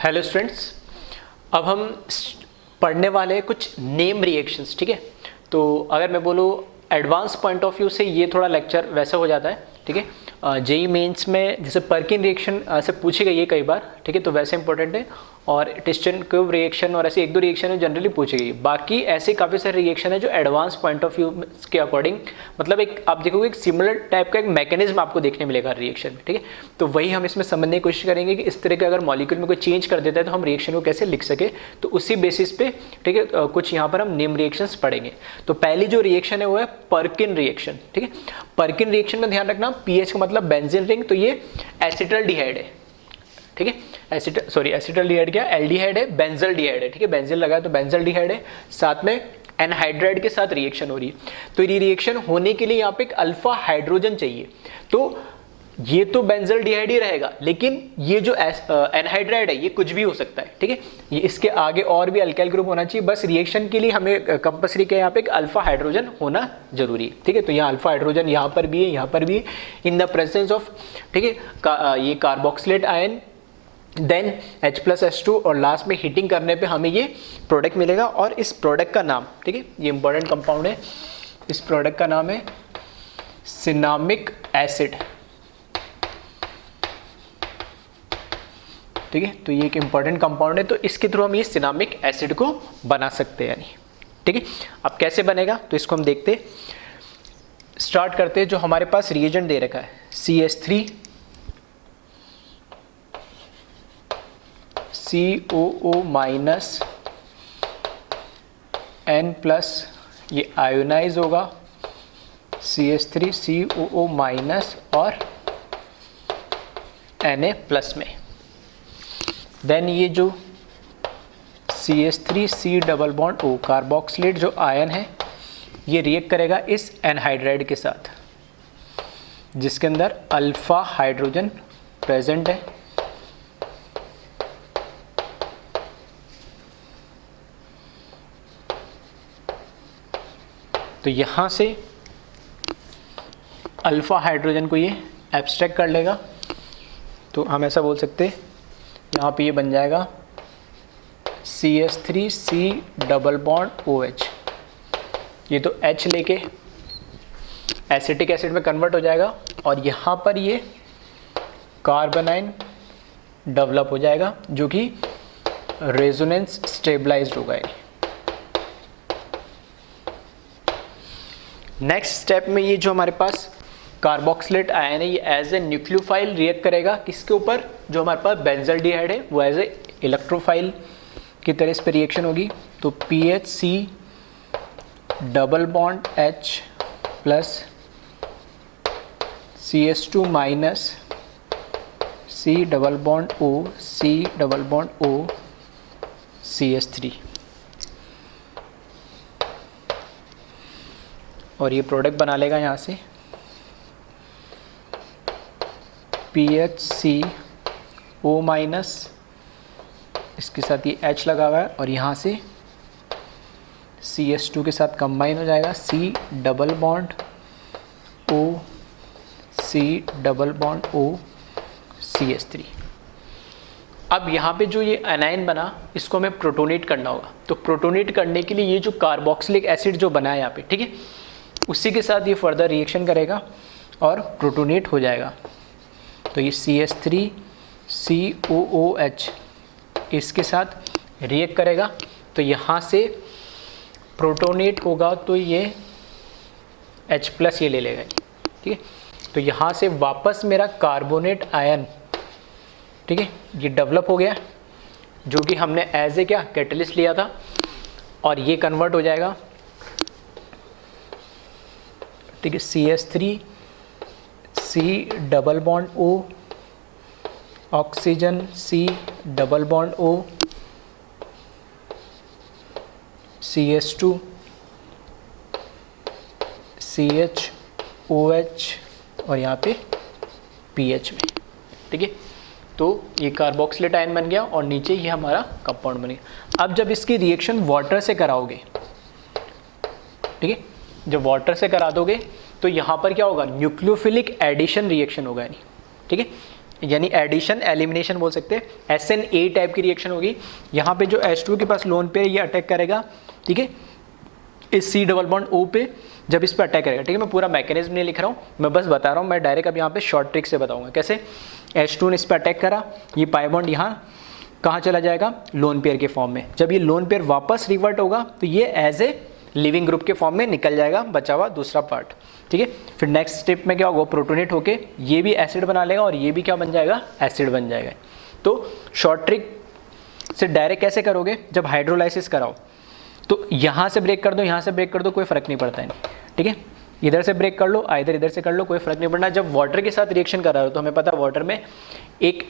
Hello students, अब हम पढ़ने वाले हैं कुछ नेम रिएक्शंस। ठीक है, तो अगर मैं बोलूँ एडवांस पॉइंट ऑफ व्यू से ये थोड़ा लेक्चर वैसा हो जाता है। ठीक है, जेई मेंस में जैसे पर्किन रिएक्शन से पूछी गई है कई बार, ठीक है, तो वैसे इंपॉर्टेंट है। और टिस्चन-क्यूब रिएक्शन और ऐसे एक दो रिएक्शन है जनरली पूछी गई। बाकी ऐसे काफ़ी सारे रिएक्शन है जो एडवांस पॉइंट ऑफ व्यू के अकॉर्डिंग, मतलब एक आप देखोगे एक सिमिलर टाइप का एक मैकेनिज्म आपको देखने मिलेगा रिएक्शन में। ठीक है, तो वही हम इसमें समझने की कोशिश करेंगे कि इस तरह के अगर मॉलिक्यूल में कोई चेंज कर देता है तो हम रिएक्शन को कैसे लिख सके। तो उसी बेसिस पे ठीक है कुछ यहाँ पर हम नेम रिएक्शंस पढ़ेंगे। तो पहली जो रिएक्शन है वो है पर्किन रिएक्शन। ठीक है, पर्किन रिएक्शन में ध्यान रखना पीएच का मतलब बेंजीन रिंग, तो ये एसिटल्डिहाइड है। ठीक है, एसिटल्डिहाइड क्या, एल्डिहाइड है, बेंजल डिहाइड है। ठीक है, बेंजीन लगा है तो बेंजल डिहाइड है, साथ में एनहाइड्राइड के साथ रिएक्शन हो रही है। तो ये रिएक्शन होने के लिए यहाँ पे एक अल्फा हाइड्रोजन चाहिए। तो ये तो बेंजल डिहाइड ही रहेगा, लेकिन ये जो एनहाइड्राइड है ये कुछ भी हो सकता है। ठीक है, ये इसके आगे और भी अल्काइल ग्रुप होना चाहिए, बस रिएक्शन के लिए हमें कंपल्सरी के यहाँ पे एक अल्फा हाइड्रोजन होना जरूरी है। ठीक है, तो यहाँ अल्फा हाइड्रोजन यहाँ पर भी है, यहाँ पर भी है, इन द प्रेजेंस ऑफ ठीक है ये कार्बोक्सिलेट आयन, देन H+H2 और लास्ट में हीटिंग करने पे हमें ये प्रोडक्ट मिलेगा। और इस प्रोडक्ट का नाम, ठीक है, ये इंपॉर्टेंट कंपाउंड है, इस प्रोडक्ट का नाम है सिनामिक एसिड। ठीक है, तो ये एक इंपॉर्टेंट कंपाउंड है, तो इसके थ्रू हम ये सिनामिक एसिड को बना सकते हैं यानी। ठीक है, अब कैसे बनेगा तो इसको हम देखते स्टार्ट करते हैं। जो हमारे पास रिएजेंट दे रखा है CH3 COO माइनस N+, ये आयोनाइज होगा CH3 COO माइनस और Na+ में। देन ये जो CH3 C double bond O carboxylate जो आयन है ये रिएक्ट करेगा इस एनहाइड्राइड के साथ जिसके अंदर अल्फा हाइड्रोजन प्रेजेंट है। तो यहाँ से अल्फा हाइड्रोजन को ये एब्स्ट्रैक्ट कर लेगा, तो हम ऐसा बोल सकते हैं यहाँ पे ये बन जाएगा CH3 C double bond OH। ये तो H लेके एसिटिक एसिड में कन्वर्ट हो जाएगा और यहाँ पर ये कार्बोनाइन डेवलप हो जाएगा जो कि रेजोनेंस स्टेबलाइज्ड होगा। नेक्स्ट स्टेप में ये जो हमारे पास कार्बोक्सिलेट आयन है ये एज ए न्यूक्लियोफाइल रिएक्ट करेगा किसके ऊपर, जो हमारे पास बेंजल डिहाइड है वो एज ए इलेक्ट्रोफाइल की तरह इस पर रिएक्शन होगी। तो PHC double bond H plus CH2 minus C double bond O C double bond O CH3 और ये प्रोडक्ट बना लेगा यहाँ से PHCO माइनस, इसके साथ ये H लगा हुआ है और यहाँ से CH2 के साथ कंबाइन हो जाएगा C double bond O C double bond O CH3। अब यहाँ पे जो ये एनाइन बना इसको हमें प्रोटोनेट करना होगा। तो प्रोटोनेट करने के लिए ये जो कार्बोक्सिलिक एसिड जो बना है यहाँ पे, ठीक है, उसी के साथ ये फर्दर रिएक्शन करेगा और प्रोटोनेट हो जाएगा। तो ये CH3 COOH इसके साथ रिएक्ट करेगा, तो यहाँ से प्रोटोनेट होगा तो ये H+ ये ले लेगा। ठीक है, तो यहाँ से वापस मेरा कार्बोनेट आयन, ठीक है, ये डेवलप हो गया जो कि हमने एज ए क्या कैटलिस्ट लिया था और ये कन्वर्ट हो जाएगा। ठीक है, CH3 C double bond O oxygen C double bond O CH2 CHOH और यहाँ पे PH में। ठीक है, तो ये कार्बोक्सिलेट आयन बन गया और नीचे ये हमारा कंपाउंड बन गया। अब जब इसकी रिएक्शन वाटर से कराओगे, ठीक है, जब वाटर से करा दोगे तो यहाँ पर क्या होगा, न्यूक्लियोफिलिक एडिशन रिएक्शन होगा यानी। ठीक है, यानी एडिशन एलिमिनेशन बोल सकते हैं। SN टाइप की रिएक्शन होगी। यहाँ पे जो H2 के पास लोन पेयर ये अटैक करेगा, ठीक है, इस C डबल बॉन्ड O पे जब इस पे अटैक करेगा, ठीक है। मैं पूरा मैकेनिज्म नहीं लिख रहा हूँ, मैं बस बता रहा हूँ, मैं डायरेक्ट अब यहाँ पे शॉर्ट ट्रिक से बताऊँगा कैसे। H2 ने इस पे अटैक करा, ये पाई बॉन्ड यहाँ कहाँ चला जाएगा, लोन पेयर के फॉर्म में। जब ये लोन पेयर वापस रिवर्ट होगा तो ये एज ए लिविंग ग्रुप के फॉर्म में निकल जाएगा, बचा हुआ दूसरा पार्ट, ठीक है। फिर नेक्स्ट स्टेप में क्या होगा, प्रोटोनेट होके ये भी एसिड बना लेगा और ये भी क्या बन जाएगा, एसिड बन जाएगा। तो शॉर्ट ट्रिक से डायरेक्ट कैसे करोगे, जब हाइड्रोलाइसिस कराओ तो यहाँ से ब्रेक कर दो, यहाँ से ब्रेक कर दो, कोई फर्क नहीं पड़ता है, ठीक है। इधर से ब्रेक कर लो, इधर से कर लो, कोई फर्क नहीं पड़ना। जब वाटर के साथ रिएक्शन कर रहा हो तो हमें पता है वाटर में एक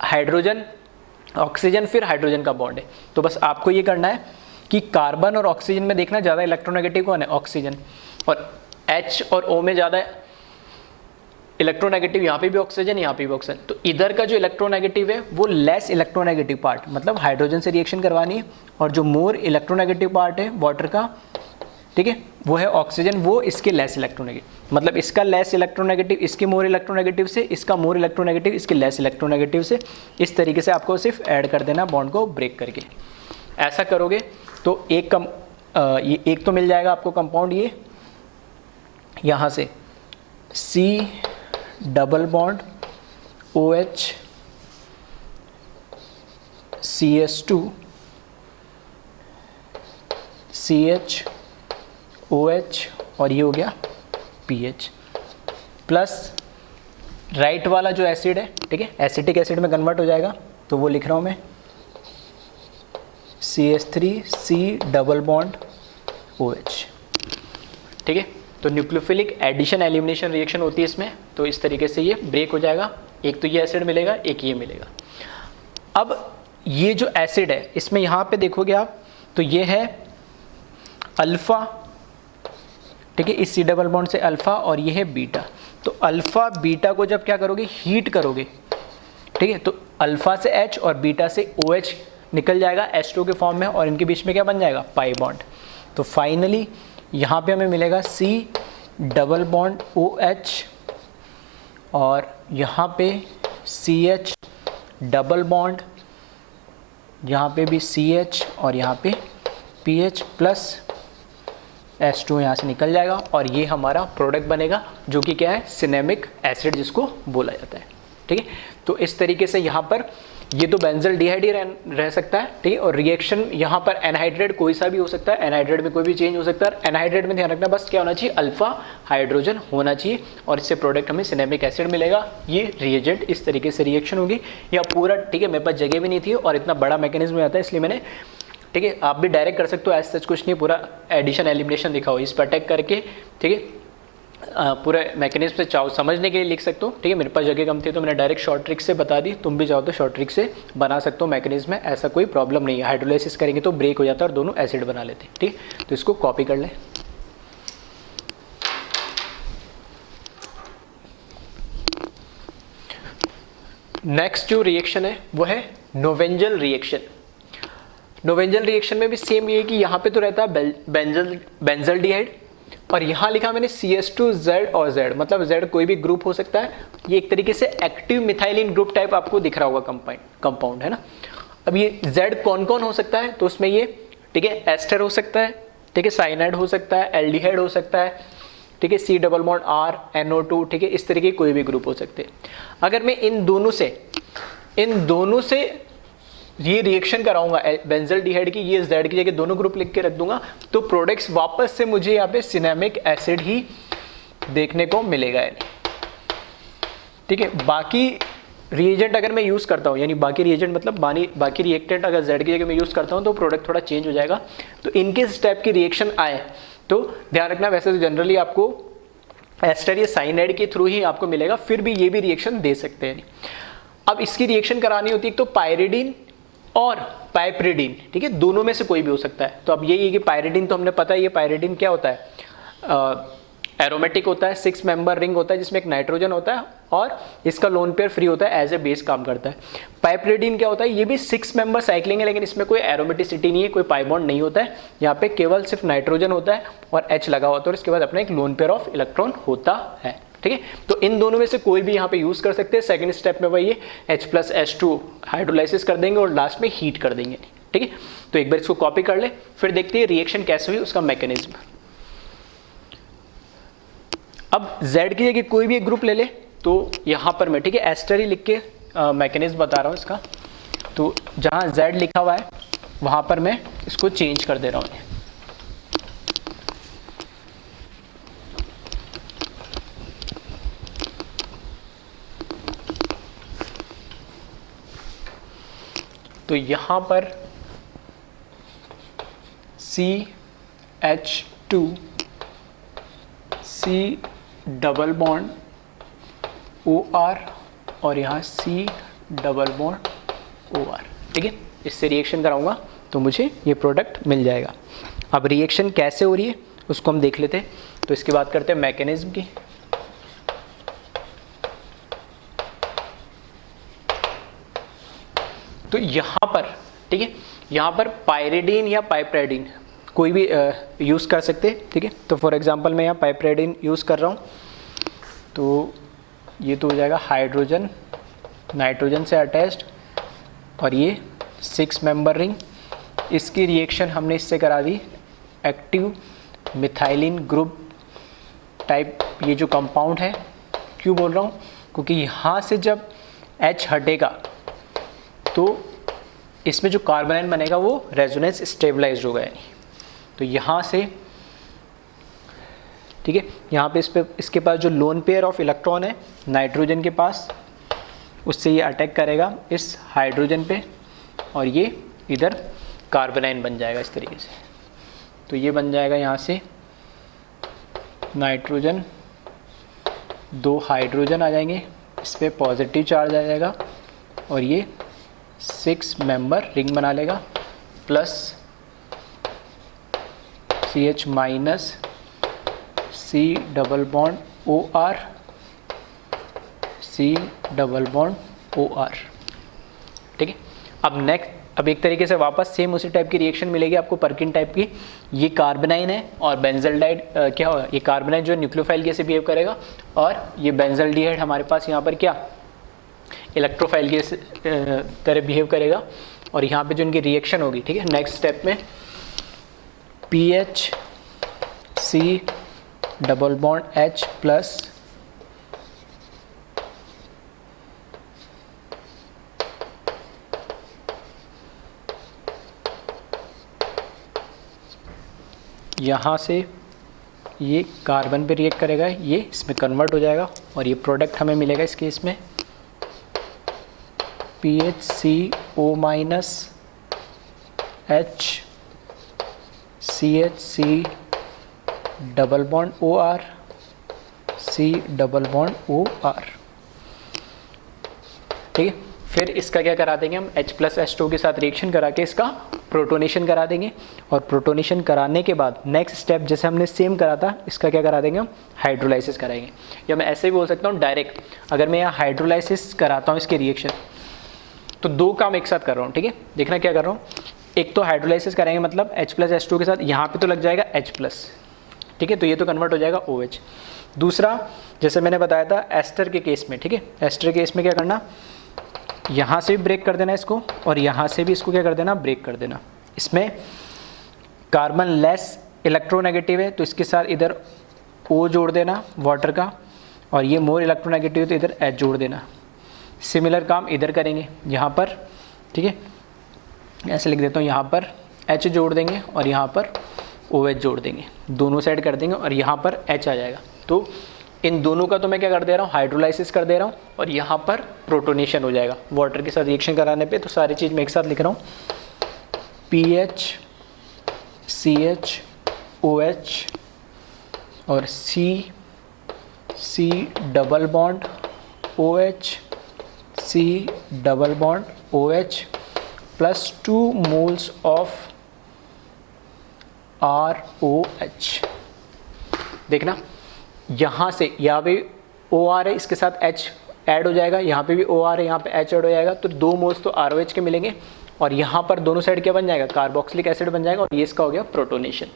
हाइड्रोजन ऑक्सीजन फिर हाइड्रोजन का बॉन्ड है। तो बस आपको ये करना है कि कार्बन और ऑक्सीजन में देखना ज़्यादा इलेक्ट्रोनेगेटिव कौन है, ऑक्सीजन, और H और O में ज़्यादा इलेक्ट्रोनेगेटिव, यहाँ पे भी ऑक्सीजन, यहाँ पे भी ऑक्सीजन। तो इधर का जो इलेक्ट्रोनेगेटिव है वो लेस इलेक्ट्रोनेगेटिव पार्ट, मतलब हाइड्रोजन से रिएक्शन करवानी है, और जो मोर इलेक्ट्रोनेगेटिव पार्ट है वाटर का, ठीक है, वो है ऑक्सीजन, वो इसके लेस इलेक्ट्रोनेगेटिव, मतलब इसका लेस इलेक्ट्रोनेगेटिव इसके मोर इलेक्ट्रोनेगेटिव से, इसका मोर इलेक्ट्रोनेगेटिव इसके लेस इलेक्ट्रोनेगेटिव से। इस तरीके से आपको सिर्फ ऐड कर देना बॉन्ड को ब्रेक करके। ऐसा करोगे तो ये एक तो मिल जाएगा आपको कंपाउंड, ये यहाँ से C double bond OH CS2 CH OH और ये हो गया PH प्लस राइट वाला जो एसिड है, ठीक है, एसिटिक एसिड में कन्वर्ट हो जाएगा, तो वो लिख रहा हूँ मैं CH3C डबल बॉन्ड OH, ठीक है। तो न्यूक्लियोफिलिक एडिशन एलिमिनेशन रिएक्शन होती है इसमें। तो इस तरीके से ये ब्रेक हो जाएगा, एक तो ये एसिड मिलेगा, एक ये मिलेगा। अब ये जो एसिड है इसमें यहाँ पे देखोगे आप तो ये है अल्फ़ा, ठीक है, इस C डबल बॉन्ड से अल्फ़ा, और ये है बीटा। तो अल्फ़ा बीटा को जब क्या करोगे, हीट करोगे, ठीक है, तो अल्फ़ा से H और बीटा से OH निकल जाएगा H2 के फॉर्म में, और इनके बीच में क्या बन जाएगा, पाई बॉन्ड। तो फाइनली यहाँ पे हमें मिलेगा C डबल बॉन्ड OH और यहाँ पे CH डबल बॉन्ड, यहाँ पे भी CH और यहाँ पे PH प्लस H2 यहाँ से निकल जाएगा, और ये हमारा प्रोडक्ट बनेगा जो कि क्या है, सिनेमिक एसिड जिसको बोला जाता है, ठीक है। तो इस तरीके से यहाँ पर ये तो बेंजल डिहाइड ही रह सकता है, ठीक है, और रिएक्शन यहाँ पर एनहाइड्रेट कोई सा भी हो सकता है, एनहाइड्रेट में कोई भी चेंज हो सकता है। एनहाइड्रेट में ध्यान रखना बस क्या होना चाहिए, अल्फा हाइड्रोजन होना चाहिए, और इससे प्रोडक्ट हमें सिनेमिक एसिड मिलेगा। ये रिएजेंट इस तरीके से रिएक्शन होगी, या पूरा, ठीक है, मेरे पास जगह भी नहीं थी और इतना बड़ा मैकेनिज्म में आता है इसलिए मैंने, ठीक है, आप भी डायरेक्ट कर सकते हो, ऐसा सच कुछ नहीं, पूरा एडिशन एलिमिनेशन दिखाओ, इस पर अटैक करके, ठीक है, पूरे मैकेनिज्म से चाहो समझने के लिए लिख सकते हो, ठीक है। मेरे पास जगह कम थी तो मैंने डायरेक्ट शॉर्ट ट्रिक से बता दी, तुम भी चाहो तो शॉर्ट ट्रिक से बना सकते हो मैकेनिज्म में, ऐसा कोई प्रॉब्लम नहीं है। हाइड्रोलाइसिस करेंगे तो ब्रेक हो जाता है और दोनों एसिड बना लेते हैं, ठीक। तो इसको कॉपी कर लें। नेक्स्ट जो रिएक्शन है वो है नोवेंजल रिएक्शन। नोवेंजल रिएक्शन में भी सेम ये है कि यहाँ पे तो रहता है बेंजल डिहाइड, और यहाँ लिखा मैंने CS2Z और Z, मतलब Z कोई भी ग्रुप हो सकता है। ये एक तरीके से एक्टिव मिथाइलिन ग्रुप टाइप आपको दिख रहा होगा कंपाउंड, है ना। अब ये Z कौन कौन हो सकता है, तो उसमें ये, ठीक है, एस्टर हो सकता है, ठीक है, साइनाइड हो सकता है, एल्डिहाइड हो सकता है, ठीक है, C double bond R NO2, ठीक है, इस तरीके कोई भी ग्रुप हो सकते हैं। अगर मैं इन दोनों से ये रिएक्शन कराऊंगा बेंजल डिहाइड की, ये Z की जगह दोनों ग्रुप लिख के रख दूंगा, तो प्रोडक्ट्स वापस से मुझे यहाँ पे सिनेमिक एसिड ही देखने को मिलेगा, ठीक है। बाकी रिएजेंट अगर मैं यूज़ करता हूँ, यानी बाकी रिएजेंट मतलब बाकी रिएक्टेंट अगर Z की जगह मैं यूज़ करता हूँ तो प्रोडक्ट थोड़ा चेंज हो जाएगा। तो इनके इस टाइप की रिएक्शन आए तो ध्यान रखना, वैसे तो जनरली आपको एस्टर या साइनाइड के थ्रू ही आपको मिलेगा, फिर भी ये भी रिएक्शन दे सकते हैं। अब इसकी रिएक्शन करानी होती है तो पायरिडीन और पाइपरिडीन, ठीक है, दोनों में से कोई भी हो सकता है। तो अब यही है कि पायरिडीन तो हमने पता है, ये पायरिडीन क्या होता है, एरोमेटिक होता है, 6 मेंबर रिंग होता है जिसमें एक नाइट्रोजन होता है और इसका लोन पेयर फ्री होता है, एज ए बेस काम करता है। पाइपरिडीन क्या होता है, ये भी 6 मेंबर साइक्लिंग है, लेकिन इसमें कोई एरोमेटिसिटी नहीं है, कोई पाई बॉन्ड नहीं होता है, यहाँ पे केवल सिर्फ नाइट्रोजन होता है और H लगा होता है और इसके बाद अपना एक लोन पेयर ऑफ इलेक्ट्रॉन होता है, ठीक है। तो इन दोनों में से कोई भी यहाँ पे यूज़ कर सकते हैं। सेकंड स्टेप में वही है, H+H2 हाइड्रोलाइसिस कर देंगे और लास्ट में हीट कर देंगे, ठीक है। तो एक बार इसको कॉपी कर ले, फिर देखते हैं रिएक्शन कैसे हुई, उसका मैकेनिज्म। अब Z की जगह कोई भी एक ग्रुप ले ले, तो यहाँ पर मैं, ठीक है, एस्टर ही लिख के मैकेनिज्म बता रहा हूँ इसका। तो जहाँ Z लिखा हुआ है वहाँ पर मैं इसको चेंज कर दे रहा हूँ। तो यहाँ पर CH2 C double bond OR और यहाँ C डबल बॉन्ड OR, ठीक है। इससे रिएक्शन कराऊंगा तो मुझे ये प्रोडक्ट मिल जाएगा। अब रिएक्शन कैसे हो रही है उसको हम देख लेते हैं। तो इसकी बात करते हैं मैकेनिज्म की। तो यहाँ पर, ठीक है, यहाँ पर पायरिडीन या पाइपराइडीन कोई भी यूज़ कर सकते हैं, ठीक है। तो फॉर एग्जांपल मैं यहाँ पाइपराइडीन यूज़ कर रहा हूँ, तो ये तो हो जाएगा हाइड्रोजन नाइट्रोजन से अटैच्ड और ये 6 मेंबर रिंग। इसकी रिएक्शन हमने इससे करा दी, एक्टिव मिथाइलिन ग्रुप टाइप ये जो कंपाउंड है। क्यों बोल रहा हूँ, क्योंकि यहाँ से जब H हटेगा तो इसमें जो कार्बोनाइन बनेगा वो रेजोनेंस स्टेबलाइज्ड होगा, यानी तो यहाँ से, ठीक है, यहाँ पे इसके पास जो लोन पेयर ऑफ इलेक्ट्रॉन है नाइट्रोजन के पास, उससे ये अटैक करेगा इस हाइड्रोजन पे और ये इधर कार्बोनाइन बन जाएगा इस तरीके से। तो ये बन जाएगा यहाँ से नाइट्रोजन, 2 हाइड्रोजन आ जाएंगे, इस पर पॉजिटिव चार्ज आ जाएगा और ये 6 मेंबर रिंग बना लेगा, plus CH minus C double bond OR C double bond OR, ठीक है। अब एक तरीके से वापस सेम उसी टाइप की रिएक्शन मिलेगी आपको, पर्किन टाइप की। ये कार्बोनाइन है और बेंजल्डाइड क्या होगा, ये कार्बोनाइन जो है न्यूक्लियोफाइल जैसे बिहेव करेगा और ये बेंजल्डिहाइड हमारे पास यहाँ पर क्या इलेक्ट्रोफाइल के तरह बिहेव करेगा। और यहाँ पे जो इनकी रिएक्शन होगी, ठीक है, नेक्स्ट स्टेप में PH C double bond H plus यहाँ से ये कार्बन पे रिएक्ट करेगा, ये इसमें कन्वर्ट हो जाएगा और ये प्रोडक्ट हमें मिलेगा इस केस में PHCO minus H CHC double bond OR C double bond OR, ठीक है। फिर इसका क्या करा देंगे हम, H+H2 के साथ रिएक्शन करा के इसका प्रोटोनेशन करा देंगे और प्रोटोनेशन कराने के बाद नेक्स्ट स्टेप जैसे हमने सेम करा था, इसका क्या करा देंगे हम, हाइड्रोलाइसिस कराएंगे। या मैं ऐसे भी बोल सकता हूँ डायरेक्ट, अगर मैं यहाँ हाइड्रोलाइसिस कराता हूँ इसके रिएक्शन, तो 2 काम एक साथ कर रहा हूँ, ठीक है। देखना क्या कर रहा हूँ, एक तो हाइड्रोलाइसिस कराएंगे मतलब H+H2 के साथ यहाँ पे तो लग जाएगा H+, ठीक है, तो ये तो कन्वर्ट हो जाएगा OH। दूसरा जैसे मैंने बताया था एस्टर के केस में, ठीक है, एस्टर के केस में क्या करना, यहाँ से भी ब्रेक कर देना इसको और यहाँ से भी इसको क्या कर देना, ब्रेक कर देना। इसमें कार्बन लेस इलेक्ट्रोनेगेटिव है तो इसके साथ इधर O जोड़ देना वाटर का, और ये मोर इलेक्ट्रोनेगेटिव है तो इधर H जोड़ देना। सिमिलर काम इधर करेंगे यहाँ पर, ठीक है, ऐसे लिख देता हूँ, यहाँ पर H जोड़ देंगे और यहाँ पर OH जोड़ देंगे, दोनों साइड कर देंगे और यहाँ पर H आ जाएगा। तो इन दोनों का तो मैं क्या कर दे रहा हूँ, हाइड्रोलाइसिस कर दे रहा हूँ और यहाँ पर प्रोटोनेशन हो जाएगा वाटर के साथ रिएक्शन कराने पे। तो सारी चीज़ मैं एक साथ लिख रहा हूँ, PH CH OH और C double bond OH C double bond OH plus 2 moles of ROH। देखना यहाँ से यहाँ पे OR है, इसके साथ H ऐड हो जाएगा, यहाँ पे भी OR है, यहाँ पे H ऐड हो जाएगा, तो 2 मोल्स तो ROH के मिलेंगे और यहाँ पर दोनों साइड क्या बन जाएगा, कार्बोक्सिलिक एसिड बन जाएगा और ये इसका हो गया प्रोटोनेशन।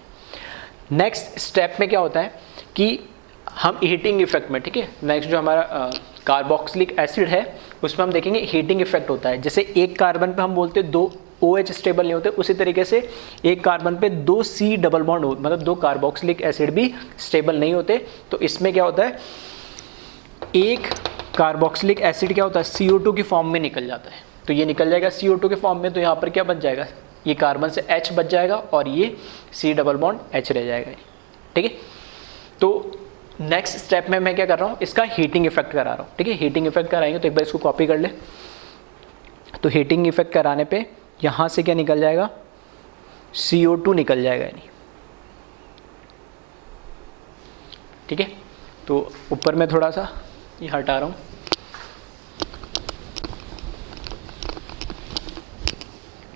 नेक्स्ट स्टेप में क्या होता है कि हम हीटिंग इफेक्ट में, ठीक है, नेक्स्ट जो हमारा कार्बोक्सिलिक एसिड है उसमें हम देखेंगे हीटिंग इफेक्ट होता है। जैसे एक कार्बन पे हम बोलते हैं 2 OH स्टेबल नहीं होते, उसी तरीके से एक कार्बन पे 2 C डबल बॉन्ड हो, मतलब 2 कार्बोक्सिलिक एसिड भी स्टेबल नहीं होते। तो इसमें क्या होता है, एक कार्बोक्सिलिक एसिड क्या होता है, CO2 की फॉर्म में निकल जाता है। तो ये निकल जाएगा CO2 के फॉर्म में, तो यहाँ पर क्या बच जाएगा, ये कार्बन से H बच जाएगा और ये C डबल बॉन्ड H रह जाएगा, ठीक है। तो नेक्स्ट स्टेप में मैं क्या कर रहा हूँ, इसका हीटिंग इफेक्ट करा रहा हूँ, ठीक है। हीटिंग इफेक्ट कराएंगे तो एक बार इसको कॉपी कर ले। तो हीटिंग इफेक्ट कराने पे यहाँ से क्या निकल जाएगा, CO2 निकल जाएगा, यानी, ठीक है। तो ऊपर में थोड़ा सा ये हटा रहा हूँ,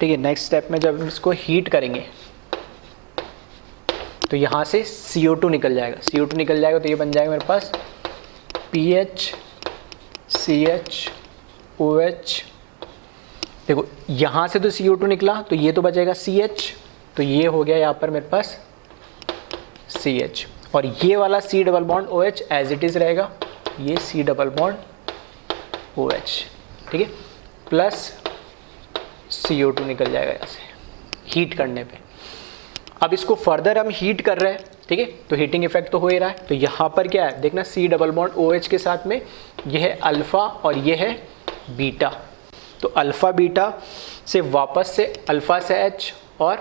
ठीक है। नेक्स्ट स्टेप में जब हम इसको हीट करेंगे तो यहाँ से CO2 निकल जाएगा, CO2 निकल जाएगा तो ये बन जाएगा मेरे पास PH CH OH। देखो यहाँ से तो CO2 निकला तो ये तो बचेगा CH, तो ये हो गया यहाँ पर मेरे पास CH, और ये वाला C double bond OH as it is रहेगा, ये C डबल बॉन्ड OH, ठीक है, प्लस CO2 निकल जाएगा यहाँ से हीट करने पे। अब इसको फर्दर हम हीट कर रहे हैं, ठीक है, तो हीटिंग इफेक्ट तो हो ही रहा है। तो यहाँ पर क्या है, देखना C डबल बॉन्ड OH के साथ में ये है अल्फ़ा और ये है बीटा। तो अल्फ़ा बीटा से वापस से अल्फ़ा से H और,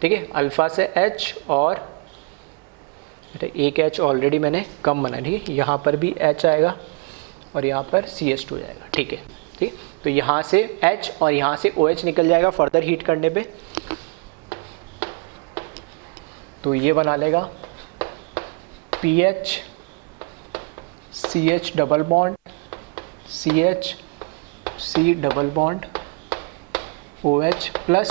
ठीक है, अल्फ़ा से H और एक H ऑलरेडी मैंने कम बना, ठीक है, यहाँ पर भी H आएगा और यहाँ पर CH2 जाएगा, ठीक है, ठीक। तो यहाँ से H और यहाँ से OH निकल जाएगा फर्दर हीट करने पे। तो ये बना लेगा PH CH double bond CH C double bond OH plus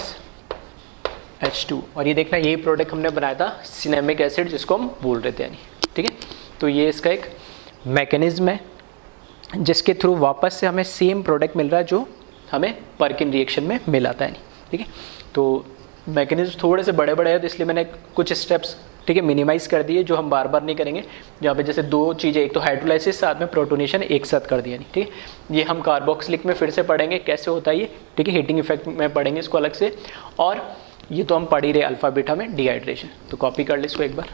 H2, और ये देखना यही प्रोडक्ट हमने बनाया था सिनेमिक एसिड जिसको हम बोल रहे थे, यानी, ठीक है। तो ये इसका एक मैकेनिज्म है जिसके थ्रू वापस से हमें सेम प्रोडक्ट मिल रहा है जो हमें पर्किन रिएक्शन में मिला था, यानी, ठीक है। तो मैकेनिज्म थोड़े से बड़े बड़े हैं तो इसलिए मैंने कुछ स्टेप्स, ठीक है, मिनिमाइज़ कर दिए जो हम बार बार नहीं करेंगे। जहाँ पे जैसे 2 चीज़ें, एक तो हाइड्रोलाइसिस साथ में प्रोटोनेशन एक साथ कर दिया, नहीं, ठीक है। ये हम कार्बोक्सिलिक में फिर से पढ़ेंगे कैसे होता है ये, ठीक है, हीटिंग इफेक्ट में पढ़ेंगे इसको अलग से। और ये तो हम पढ़ ही रहे अल्फ़ा बीटा में डिहाइड्रेशन। तो कॉपी कर ले इसको एक बार।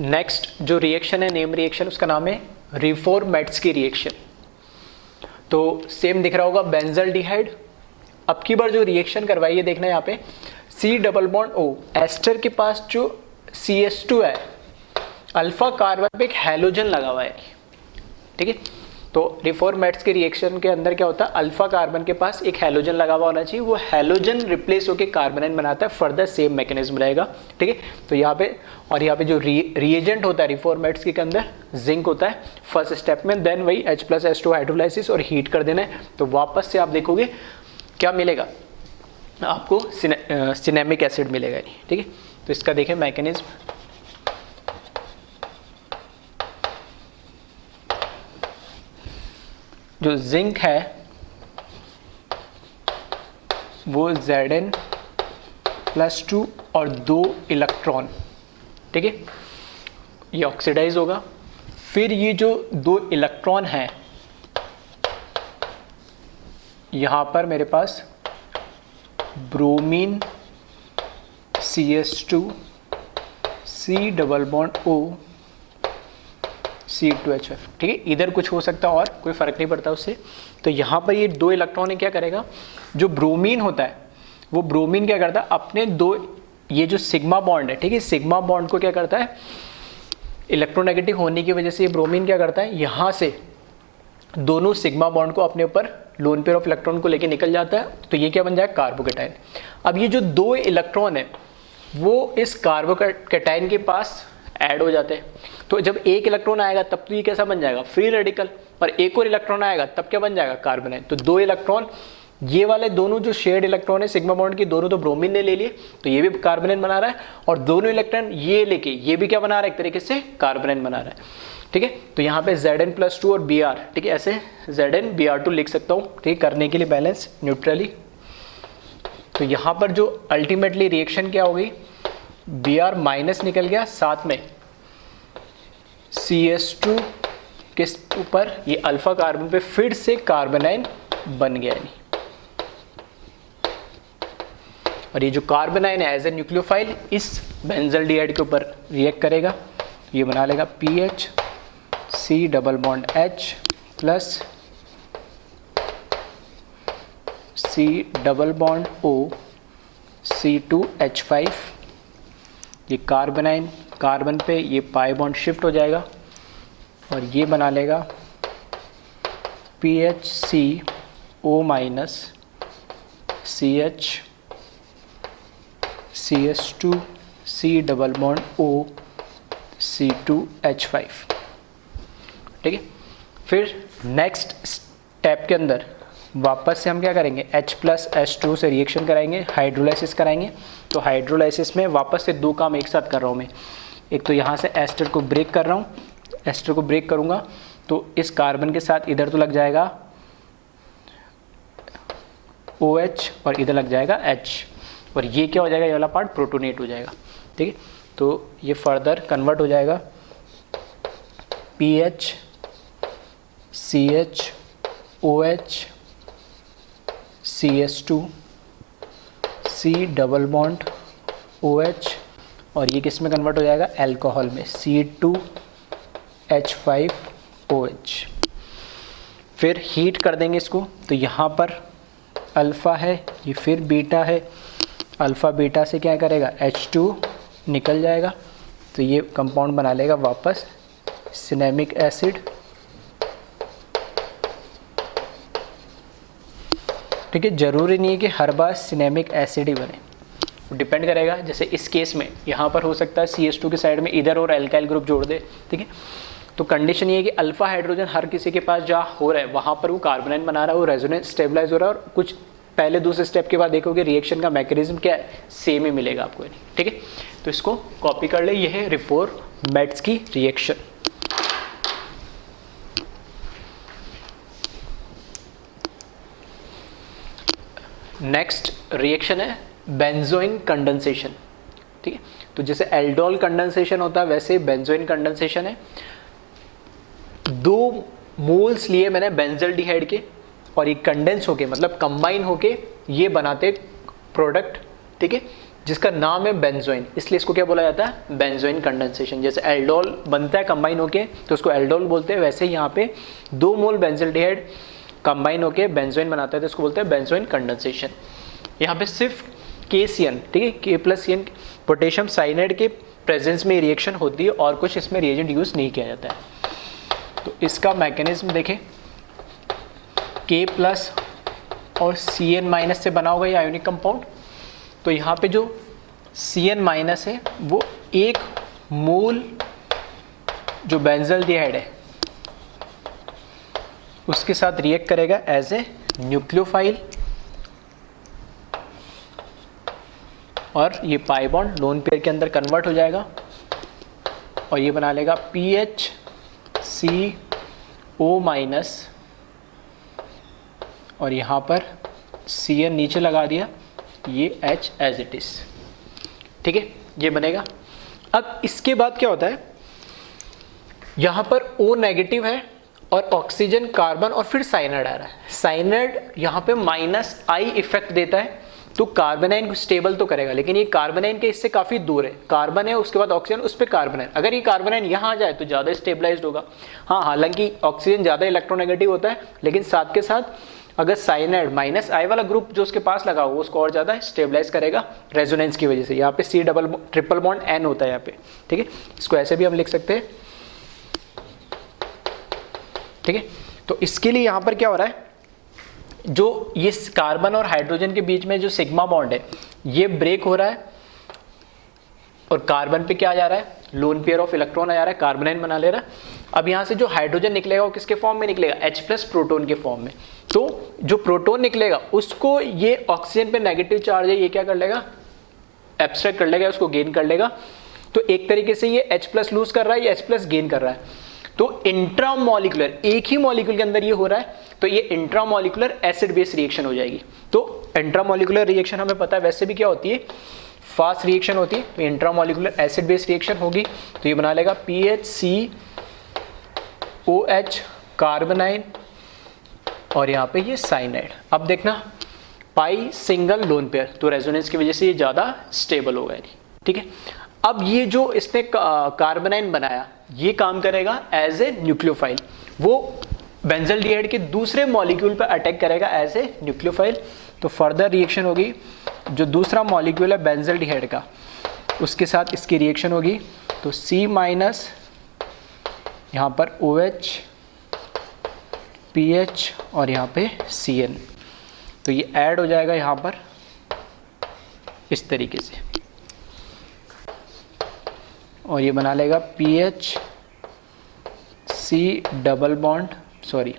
नेक्स्ट जो रिएक्शन है, नेम रिएक्शन, उसका नाम है रिफॉर्मेट्स्की रिएक्शन। तो सेम दिख रहा होगा बेंजल्डिहाइड। अब की बार जो रिएक्शन करवाई है देखना यहाँ पे C double bond O, ester के पास जो CH2 है, अल्फा कार्बन पे एक हैलोजन लगा हुआ है, ठीक है। तो रिफॉर्मेट्स्की रिएक्शन के अंदर क्या होता है, अल्फा कार्बन के पास एक हैलोजन लगा हुआ होना चाहिए, वो हैलोजन रिप्लेस होकर कार्बोनाइन बनाता है, फर्दर सेम मैकेनिज्म रहेगा, ठीक है। तो यहाँ पे और यहाँ पे जो रिएजेंट होता है रिफॉर्मेट्स्की के अंदर जिंक होता है फर्स्ट स्टेप में, देन वही H+H2 हाइड्रोलाइसिस और हीट कर देना है। तो वापस से आप देखोगे क्या मिलेगा आपको, सिनेमिक एसिड मिलेगा, ठीक है। तो इसका देखें मैकेनिज्म, जो जिंक है वो Zn+2 और 2 इलेक्ट्रॉन, ठीक है, ये ऑक्सीडाइज होगा। फिर ये जो 2 इलेक्ट्रॉन हैं यहाँ पर मेरे पास bromine CH2 C double bond O C2H5, ठीक है। इधर कुछ हो सकता है और कोई फ़र्क नहीं पड़ता उससे। तो यहाँ पर ये 2 इलेक्ट्रॉन है, क्या करेगा, जो ब्रोमीन होता है वो ब्रोमीन क्या करता है, अपने 2 ये जो सिग्मा बॉन्ड है, ठीक है, सिग्मा बॉन्ड को क्या करता है, इलेक्ट्रोनेगेटिव होने की वजह से ये ब्रोमीन क्या करता है, यहाँ से दोनों सिग्मा बॉन्ड को अपने ऊपर लोन पेयर ऑफ इलेक्ट्रॉन को लेके निकल जाता है। तो ये क्या बन जाएगा, कार्बोकेटाइन। अब ये जो 2 इलेक्ट्रॉन है वो इस कार्बोकेटाइन के पास ऐड हो जाते हैं। तो जब एक इलेक्ट्रॉन आएगा तब तो ये कैसा बन जाएगा, फ्री रेडिकल, और एक और इलेक्ट्रॉन आएगा तब क्या बन जाएगा, कार्बोनाइन। तो 2 इलेक्ट्रॉन, ये वाले दोनों जो शेयर्ड इलेक्ट्रॉन है सिग्मा बॉन्ड की, दोनों तो ब्रोमीन ने ले लिए, तो ये भी कार्बोनाइन बना रहा है, और दोनों इलेक्ट्रॉन ये लेके ये भी क्या बना रहा है, एक तरीके से कार्बोनाइन बना रहा है, ठीक है। तो यहाँ पे Zn+2 और Br, ठीक है, ऐसे Zn Br2 लिख सकता हूँ, ठीक है, करने के लिए बैलेंस न्यूट्रली। तो यहाँ पर जो अल्टीमेटली रिएक्शन क्या होगी, Br माइनस निकल गया, साथ में CH2 किस ऊपर, ये अल्फा कार्बन पे फिर से कार्बोनाइन बन गया नहीं, और ये जो कार्बोनाइन है एज ए न्यूक्लियोफाइल इस बेंजल्डिहाइड के ऊपर रिएक्ट करेगा, ये बना लेगा PH C double bond H plus C double bond O C2H5, ये कार्बोनाइन कार्बन पे ये पाई बॉन्ड शिफ्ट हो जाएगा और ये बना लेगा PHCO minus CH CH2 C double bond O C2H5, ठीक है। फिर नेक्स्ट स्टेप के अंदर वापस से हम क्या करेंगे, H प्लस H2 से रिएक्शन कराएंगे, हाइड्रोलाइसिस कराएंगे। तो हाइड्रोलाइसिस में वापस से दो काम एक साथ कर रहा हूँ मैं, एक तो यहाँ से एस्टर को ब्रेक कर रहा हूँ, एस्टर को ब्रेक करूँगा तो इस कार्बन के साथ इधर तो लग जाएगा OH और इधर लग जाएगा H, और ये क्या हो जाएगा, ये वाला पार्ट प्रोटोनेट हो जाएगा, ठीक है। तो ये फर्दर कन्वर्ट हो जाएगा PH CH OH CH2 C double bond OH, और ये किस में कन्वर्ट हो जाएगा, अल्कोहल में C2H5OH। फिर हीट कर देंगे इसको, तो यहाँ पर अल्फ़ा है, ये फिर बीटा है, अल्फ़ा बीटा से क्या करेगा, H2 निकल जाएगा, तो ये कंपाउंड बना लेगा वापस सिनेमिक एसिड, ठीक है। ज़रूरी नहीं है कि हर बार सिनेमिक एसिड ही बने, डिपेंड करेगा। जैसे इस केस में यहाँ पर हो सकता है CH2 के साइड में इधर और एल्काइल ग्रुप जोड़ दे, ठीक है। तो कंडीशन ये है कि अल्फा हाइड्रोजन हर किसी के पास जहाँ हो रहा है वहाँ पर वो कार्बोनाइन बना रहा है, वो रेजोनेंस स्टेबलाइज हो रहा है, और कुछ पहले दूसरे स्टेप के बाद देखोगे रिएक्शन का मैकेनिज्म क्या है, सेम ही मिलेगा आपको, ठीक है। तो इसको कॉपी कर ले, ये है रिफोर मेट्स की रिएक्शन। नेक्स्ट रिएक्शन है बेंजोइन कंडेंसेशन, ठीक है। तो जैसे एल्डोल कंडेंसेशन होता है वैसे बेंजोइन कंडेंसेशन है। दो मोल्स लिए मैंने बेंजल्डिहाइड के, और ये कंडेंस होके मतलब कंबाइन होके ये बनाते प्रोडक्ट, ठीक है, जिसका नाम है बेंजोइन, इसलिए इसको क्या बोला जाता है, बेंजोइन कंडेंसेशन। जैसे एल्डोल बनता है कंबाइन होके तो उसको एल्डोल बोलते हैं, वैसे ही यहाँ पे 2 मोल बेंजल्डिहाइड कंबाइन होके बेंजोइन बनाता है तो इसको बोलते हैं बेंजोइन कंडेंसेशन। यहाँ पे सिर्फ KCN, ठीक है, K+CN पोटेशियम साइनाइड के प्रेजेंस में रिएक्शन होती है और कुछ इसमें रिएजेंट यूज नहीं किया जाता है। तो इसका मैकेनिज्म देखें, K+ और Cn- से बना होगा ये आयोनिक कंपाउंड। तो यहाँ पे जो Cn- है वो 1 मोल जो बेंजल्डिहाइड है उसके साथ रिएक्ट करेगा एज ए न्यूक्लियोफाइल, और ये पाई बॉन्ड लोन पेयर के अंदर कन्वर्ट हो जाएगा और ये बना लेगा PHCO-, और यहाँ पर Cn नीचे लगा दिया, ये H एज इट इज, ठीक है, ये बनेगा। अब इसके बाद क्या होता है, यहाँ पर O नेगेटिव है और ऑक्सीजन, कार्बन और फिर साइनाइड आ रहा है। साइनाइड यहाँ पे -I इफेक्ट देता है तो कार्बोनाइन को स्टेबल तो करेगा, लेकिन ये कार्बोनाइन के इससे काफ़ी दूर है। कार्बन है, उसके बाद ऑक्सीजन, उस पर कार्बोनाइन। अगर ये कार्बोनाइन यहाँ आ जाए तो ज़्यादा स्टेबलाइज्ड होगा। हाँ, हालांकि ऑक्सीजन ज़्यादा इलेक्ट्रोनेगेटिव होता है, लेकिन साथ के साथ अगर साइनाइड -I वाला ग्रुप जो उसके पास लगा हुआ उसको और ज़्यादा स्टेबलाइज करेगा रेजोनेंस की वजह से। यहाँ पे C ट्रिपल बॉन्ड N होता है यहाँ पे, ठीक है, इसको ऐसे भी हम लिख सकते हैं, ठीक है। तो इसके लिए यहाँ पर क्या हो रहा है, जो ये कार्बन और हाइड्रोजन के बीच में जो सिग्मा बॉन्ड है ये ब्रेक हो रहा है, और कार्बन पे क्या आ जा रहा है, लोन पेयर ऑफ इलेक्ट्रॉन आ जा रहा है, कार्बोनाइन बना ले रहा है। अब यहाँ से जो हाइड्रोजन निकलेगा वो किसके फॉर्म में निकलेगा, H+ प्रोटोन के फॉर्म में। तो जो प्रोटोन निकलेगा उसको ये ऑक्सीजन पे नेगेटिव चार्ज है, ये क्या कर लेगा, एब्स्ट्रैक्ट कर लेगा, उसको गेन कर लेगा। तो एक तरीके से ये H+ लूज कर रहा है, ये H+ गेन कर रहा है। तो इंट्रामॉलिक्यूलर, एक ही मॉलिक्यूल के अंदर ये हो रहा है, तो ये इंट्रामॉलिक्यूलर एसिड बेस रिएक्शन हो जाएगी। तो इंट्रामॉलिक्यूलर रिएक्शन हमें पता है वैसे भी क्या होती है, फास्ट रिएक्शन होती है। तो इंट्रामॉलिक्यूलर एसिड बेस रिएक्शन होगी, तो ये बना लेगा PHCOH कार्बोनाइन और यहाँ पे ये साइनाइड। अब देखना पाई सिंगल लोन पेयर, तो रेजोनेंस की वजह से ये ज़्यादा स्टेबल होगा, ठीक है। अब ये जो इसने कार्बोनाइन बनाया, ये काम करेगा एज ए न्यूक्लियोफाइल, वो बेंजल्डिहाइड के दूसरे मॉलिक्यूल पर अटैक करेगा एज ए न्यूक्लियोफाइल। तो फर्दर रिएक्शन होगी, जो दूसरा मॉलिक्यूल है बेंजल्डिहाइड का, उसके साथ इसकी रिएक्शन होगी, तो C माइनस यहाँ पर OH PH और यहाँ पे CN, तो ये ऐड हो जाएगा यहाँ पर इस तरीके से, और ये बना लेगा PH C double bond, sorry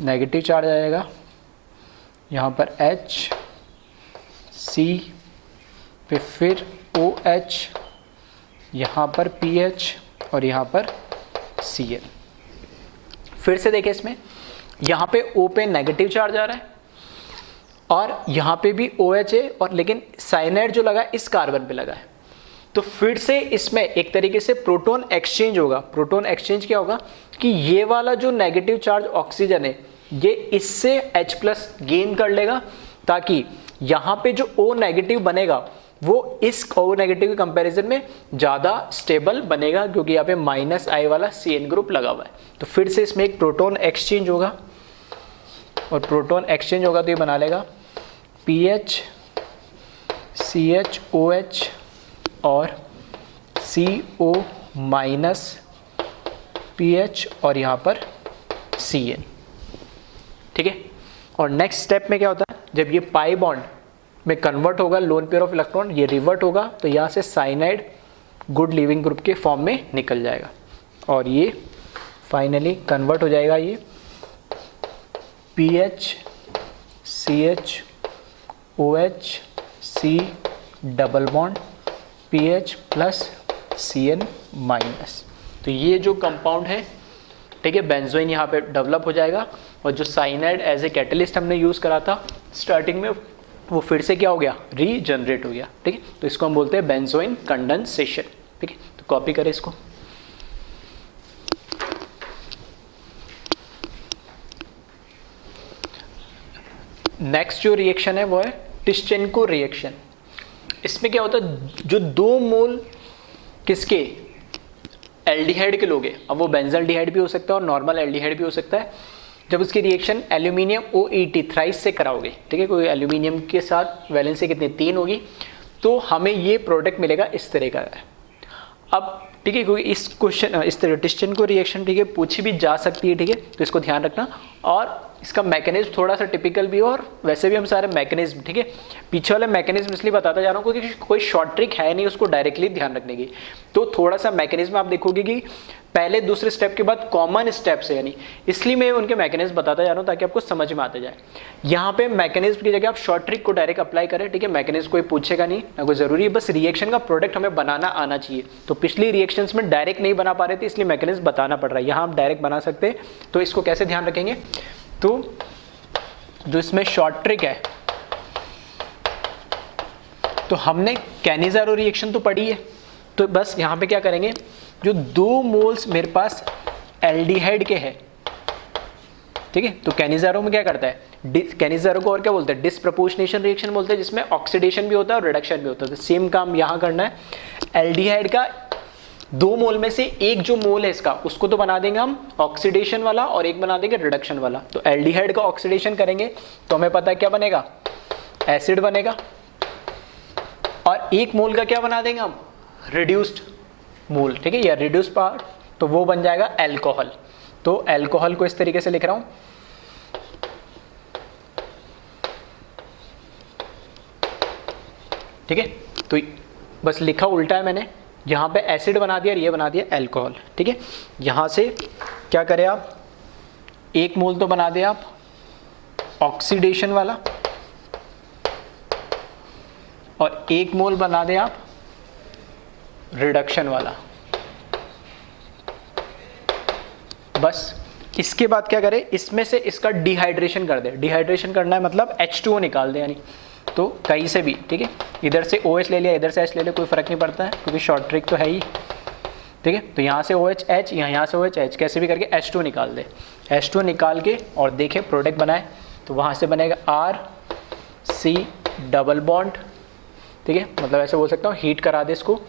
negative charge आएगा यहाँ पर H C पे फिर OH, यहाँ पर PH और यहाँ पर CN। फिर से देखें इसमें, यहाँ पे O पे नेगेटिव चार्ज आ रहा है और यहाँ पे भी OH है, और लेकिन साइनाइड जो लगा है इस कार्बन पे लगा है, तो फिर से इसमें एक तरीके से प्रोटॉन एक्सचेंज होगा। प्रोटॉन एक्सचेंज क्या होगा कि ये वाला जो नेगेटिव चार्ज ऑक्सीजन है ये इससे H प्लस गेन कर लेगा, ताकि यहाँ पे जो O नेगेटिव बनेगा वो इस O नेगेटिव के कंपैरिजन में ज़्यादा स्टेबल बनेगा, क्योंकि यहाँ पे माइनस I वाला CN ग्रुप लगा हुआ है। तो फिर से इसमें एक प्रोटॉन एक्सचेंज होगा, और प्रोटॉन एक्सचेंज होगा तो ये बना लेगा PH CHOH और CO माइनस PH और यहाँ पर CN, ठीक है। और नेक्स्ट स्टेप में क्या होता है, जब ये पाई बॉन्ड में कन्वर्ट होगा लोन पेयर ऑफ इलेक्ट्रॉन, ये रिवर्ट होगा, तो यहाँ से साइनाइड गुड लिविंग ग्रुप के फॉर्म में निकल जाएगा, और ये फाइनली कन्वर्ट हो जाएगा ये PH CHOH C double bond PH plus CN minus. तो ये जो कंपाउंड है, ठीक है, बेंजोइन यहाँ पे डेवलप हो जाएगा, और जो साइनाइड एज ए कैटलिस्ट हमने यूज़ करा था स्टार्टिंग में, वो फिर से क्या हो गया, रीजनरेट हो गया, ठीक है। तो इसको हम बोलते हैं बेंजोइन कंडेंसेशन, ठीक है। तो कॉपी करें इसको। नेक्स्ट जो रिएक्शन है वो है टिश्चेंको रिएक्शन। इसमें क्या होता है, जो 2 मोल किसके एल्डिहाइड के लोग हैं, अब वो बेंजल्डिहाइड भी हो सकता है और नॉर्मल एल्डिहाइड भी हो सकता है, जब उसकी रिएक्शन एल्यूमिनियम OET थ्राइस से कराओगे, ठीक है, कोई एल्यूमिनियम के साथ वैलेंसी कितनी 3 होगी, तो हमें ये प्रोडक्ट मिलेगा इस तरह का है। अब ठीक है, क्योंकि इस क्वेश्चन इस तरह टिश्चेंको रिएक्शन, ठीक है, पूछी भी जा सकती है, ठीक है, तो इसको ध्यान रखना। और इसका मैकेनिज्म थोड़ा सा टिपिकल भी, और वैसे भी हम सारे मैकेनिज्म, ठीक है, पीछे वाले मैकेनिज्म इसलिए बताता जा रहा हूँ क्योंकि कोई शॉर्ट ट्रिक है नहीं उसको डायरेक्टली ध्यान रखने की। तो थोड़ा सा मैकेनिज्म आप देखोगे कि पहले दूसरे स्टेप के बाद कॉमन स्टेप्स है, यानी इसलिए मैं उनके मैकेनिज्म बताता जा रहा हूँ ताकि आपको समझ में आते जाए। यहाँ पे मैकेनिज्म की जगह आप शॉर्ट ट्रिक को डायरेक्ट अप्लाई करें, ठीक है, मैकेनिज्म कोई पूछेगा नहीं, ना कोई जरूरी है, बस रिएक्शन का प्रोडक्ट हमें बनाना आना चाहिए। तो पिछली रिएक्शंस में डायरेक्ट नहीं बना पा रहे थे, इसलिए मैकेनिज्म बताना पड़ रहा है। यहाँ आप डायरेक्ट बना सकते हैं, तो इसको कैसे ध्यान रखेंगे, तो जो इसमें शॉर्ट ट्रिक है, तो हमने कैनिज़ारो रिएक्शन तो पढ़ी है, तो बस यहाँ पे क्या करेंगे, जो 2 मोल्स मेरे पास एल्डिहाइड के हैं, ठीक है, तो कैनिज़ारो में क्या करता है, कैनिज़ारो को और क्या बोलते हैं, डिसप्रपोर्शनेशन रिएक्शन बोलते हैं, जिसमें ऑक्सीडेशन भी होता है और रिडक्शन भी होता है। तो सेम काम यहाँ करना है। एल्डिहाइड का 2 मोल में से एक जो मोल है इसका, उसको तो बना देंगे हम ऑक्सीडेशन वाला और एक बना देंगे रिडक्शन वाला। तो एल्डिहाइड का ऑक्सीडेशन करेंगे तो हमें पता है क्या बनेगा, एसिड बनेगा, और एक मोल का क्या बना देंगे हम, रिड्यूस्ड मोल, ठीक है, या रिड्यूस्ड पार्ट, तो वो बन जाएगा एल्कोहल। तो एल्कोहल को इस तरीके से लिख रहा हूं, ठीक है, तो बस लिखा उल्टा है मैंने, यहाँ पे एसिड बना दिया और ये बना दिया एल्कोहल, ठीक है। यहाँ से क्या करें आप, एक मोल तो बना दें आप ऑक्सीडेशन वाला, और एक मोल बना दें आप रिडक्शन वाला, बस इसके बाद क्या करें, इसमें से इसका डिहाइड्रेशन कर दे। डिहाइड्रेशन करना है मतलब H2O निकाल दे, यानी तो कहीं से भी, ठीक है, इधर से OH ले लिया, इधर से H ले लिया, कोई फ़र्क नहीं पड़ता है क्योंकि शॉर्ट ट्रिक तो है ही, ठीक है। तो यहाँ से OH H, यहाँ से OH H, कैसे भी करके H2O निकाल दे। H2O निकाल के और देखें प्रोडक्ट बनाए, तो वहाँ से बनेगा RC डबल बॉन्ड, ठीक है, मतलब ऐसे बोल सकता हूँ, हीट करा दे इसको,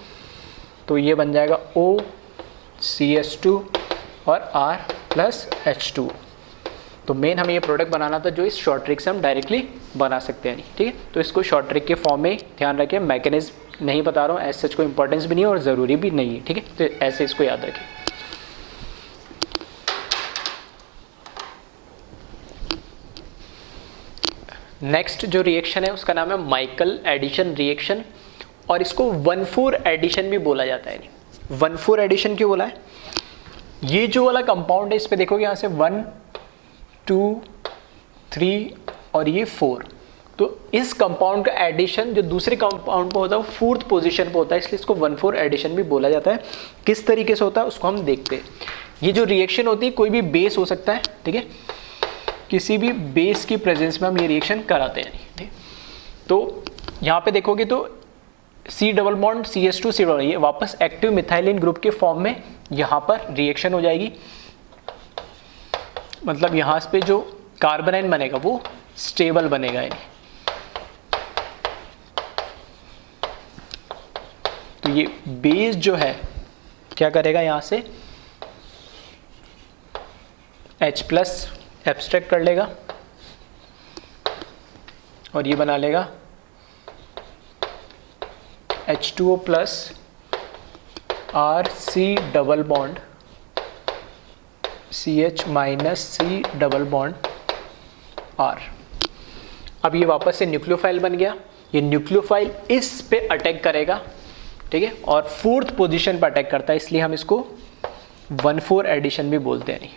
तो ये बन जाएगा OCH2 और R प्लस H2। तो मेन हमें ये प्रोडक्ट बनाना था जो इस शॉर्ट ट्रिक से हम डायरेक्टली बना सकते हैं, ठीक है। तो इसको शॉर्ट ट्रिक के फॉर्म में ध्यान रखें, मैकेनिज्म नहीं बता रहा हूँ, ऐसे सच कोई इंपॉर्टेंस भी नहीं है और ज़रूरी भी नहीं है, ठीक है। तो ऐसे इसको याद रखें। नेक्स्ट जो रिएक्शन है उसका नाम है माइकल एडिशन रिएक्शन, और इसको 1,4 एडिशन भी बोला जाता है। 1,4 एडिशन क्यों बोला है? ये जो वाला कंपाउंड है, इस पे देखोगे यहाँ से 1 2 3 और ये 4, तो इस कंपाउंड का एडिशन जो दूसरे कंपाउंड पे होता है वो 4th पोजीशन पे होता है, इसलिए इसको 1,4 एडिशन भी बोला जाता है। किस तरीके से होता है उसको हम देखते हैं। ये जो रिएक्शन होती है, कोई भी बेस हो सकता है, ठीक है, किसी भी बेस की प्रेजेंस में हम ये रिएक्शन कराते हैं, ठीक। तो यहाँ पे देखोगे तो C double bond CH2 C double, ये वापस एक्टिव मिथाइलिन ग्रुप के फॉर्म में यहाँ पर रिएक्शन हो जाएगी, मतलब यहाँ पे जो कार्बोनाइन बनेगा वो स्टेबल बनेगा। तो ये बेस जो है क्या करेगा, यहाँ से H प्लस एब्स्ट्रैक्ट कर लेगा और ये बना लेगा H2O plus RC double bond CH minus C double bond R। अब ये वापस से न्यूक्लियोफाइल बन गया। ये न्यूक्लियोफाइल इस पे अटैक करेगा, ठीक है, और 4th पोजीशन पे अटैक करता है, इसलिए हम इसको 1,4 एडिशन भी बोलते हैं।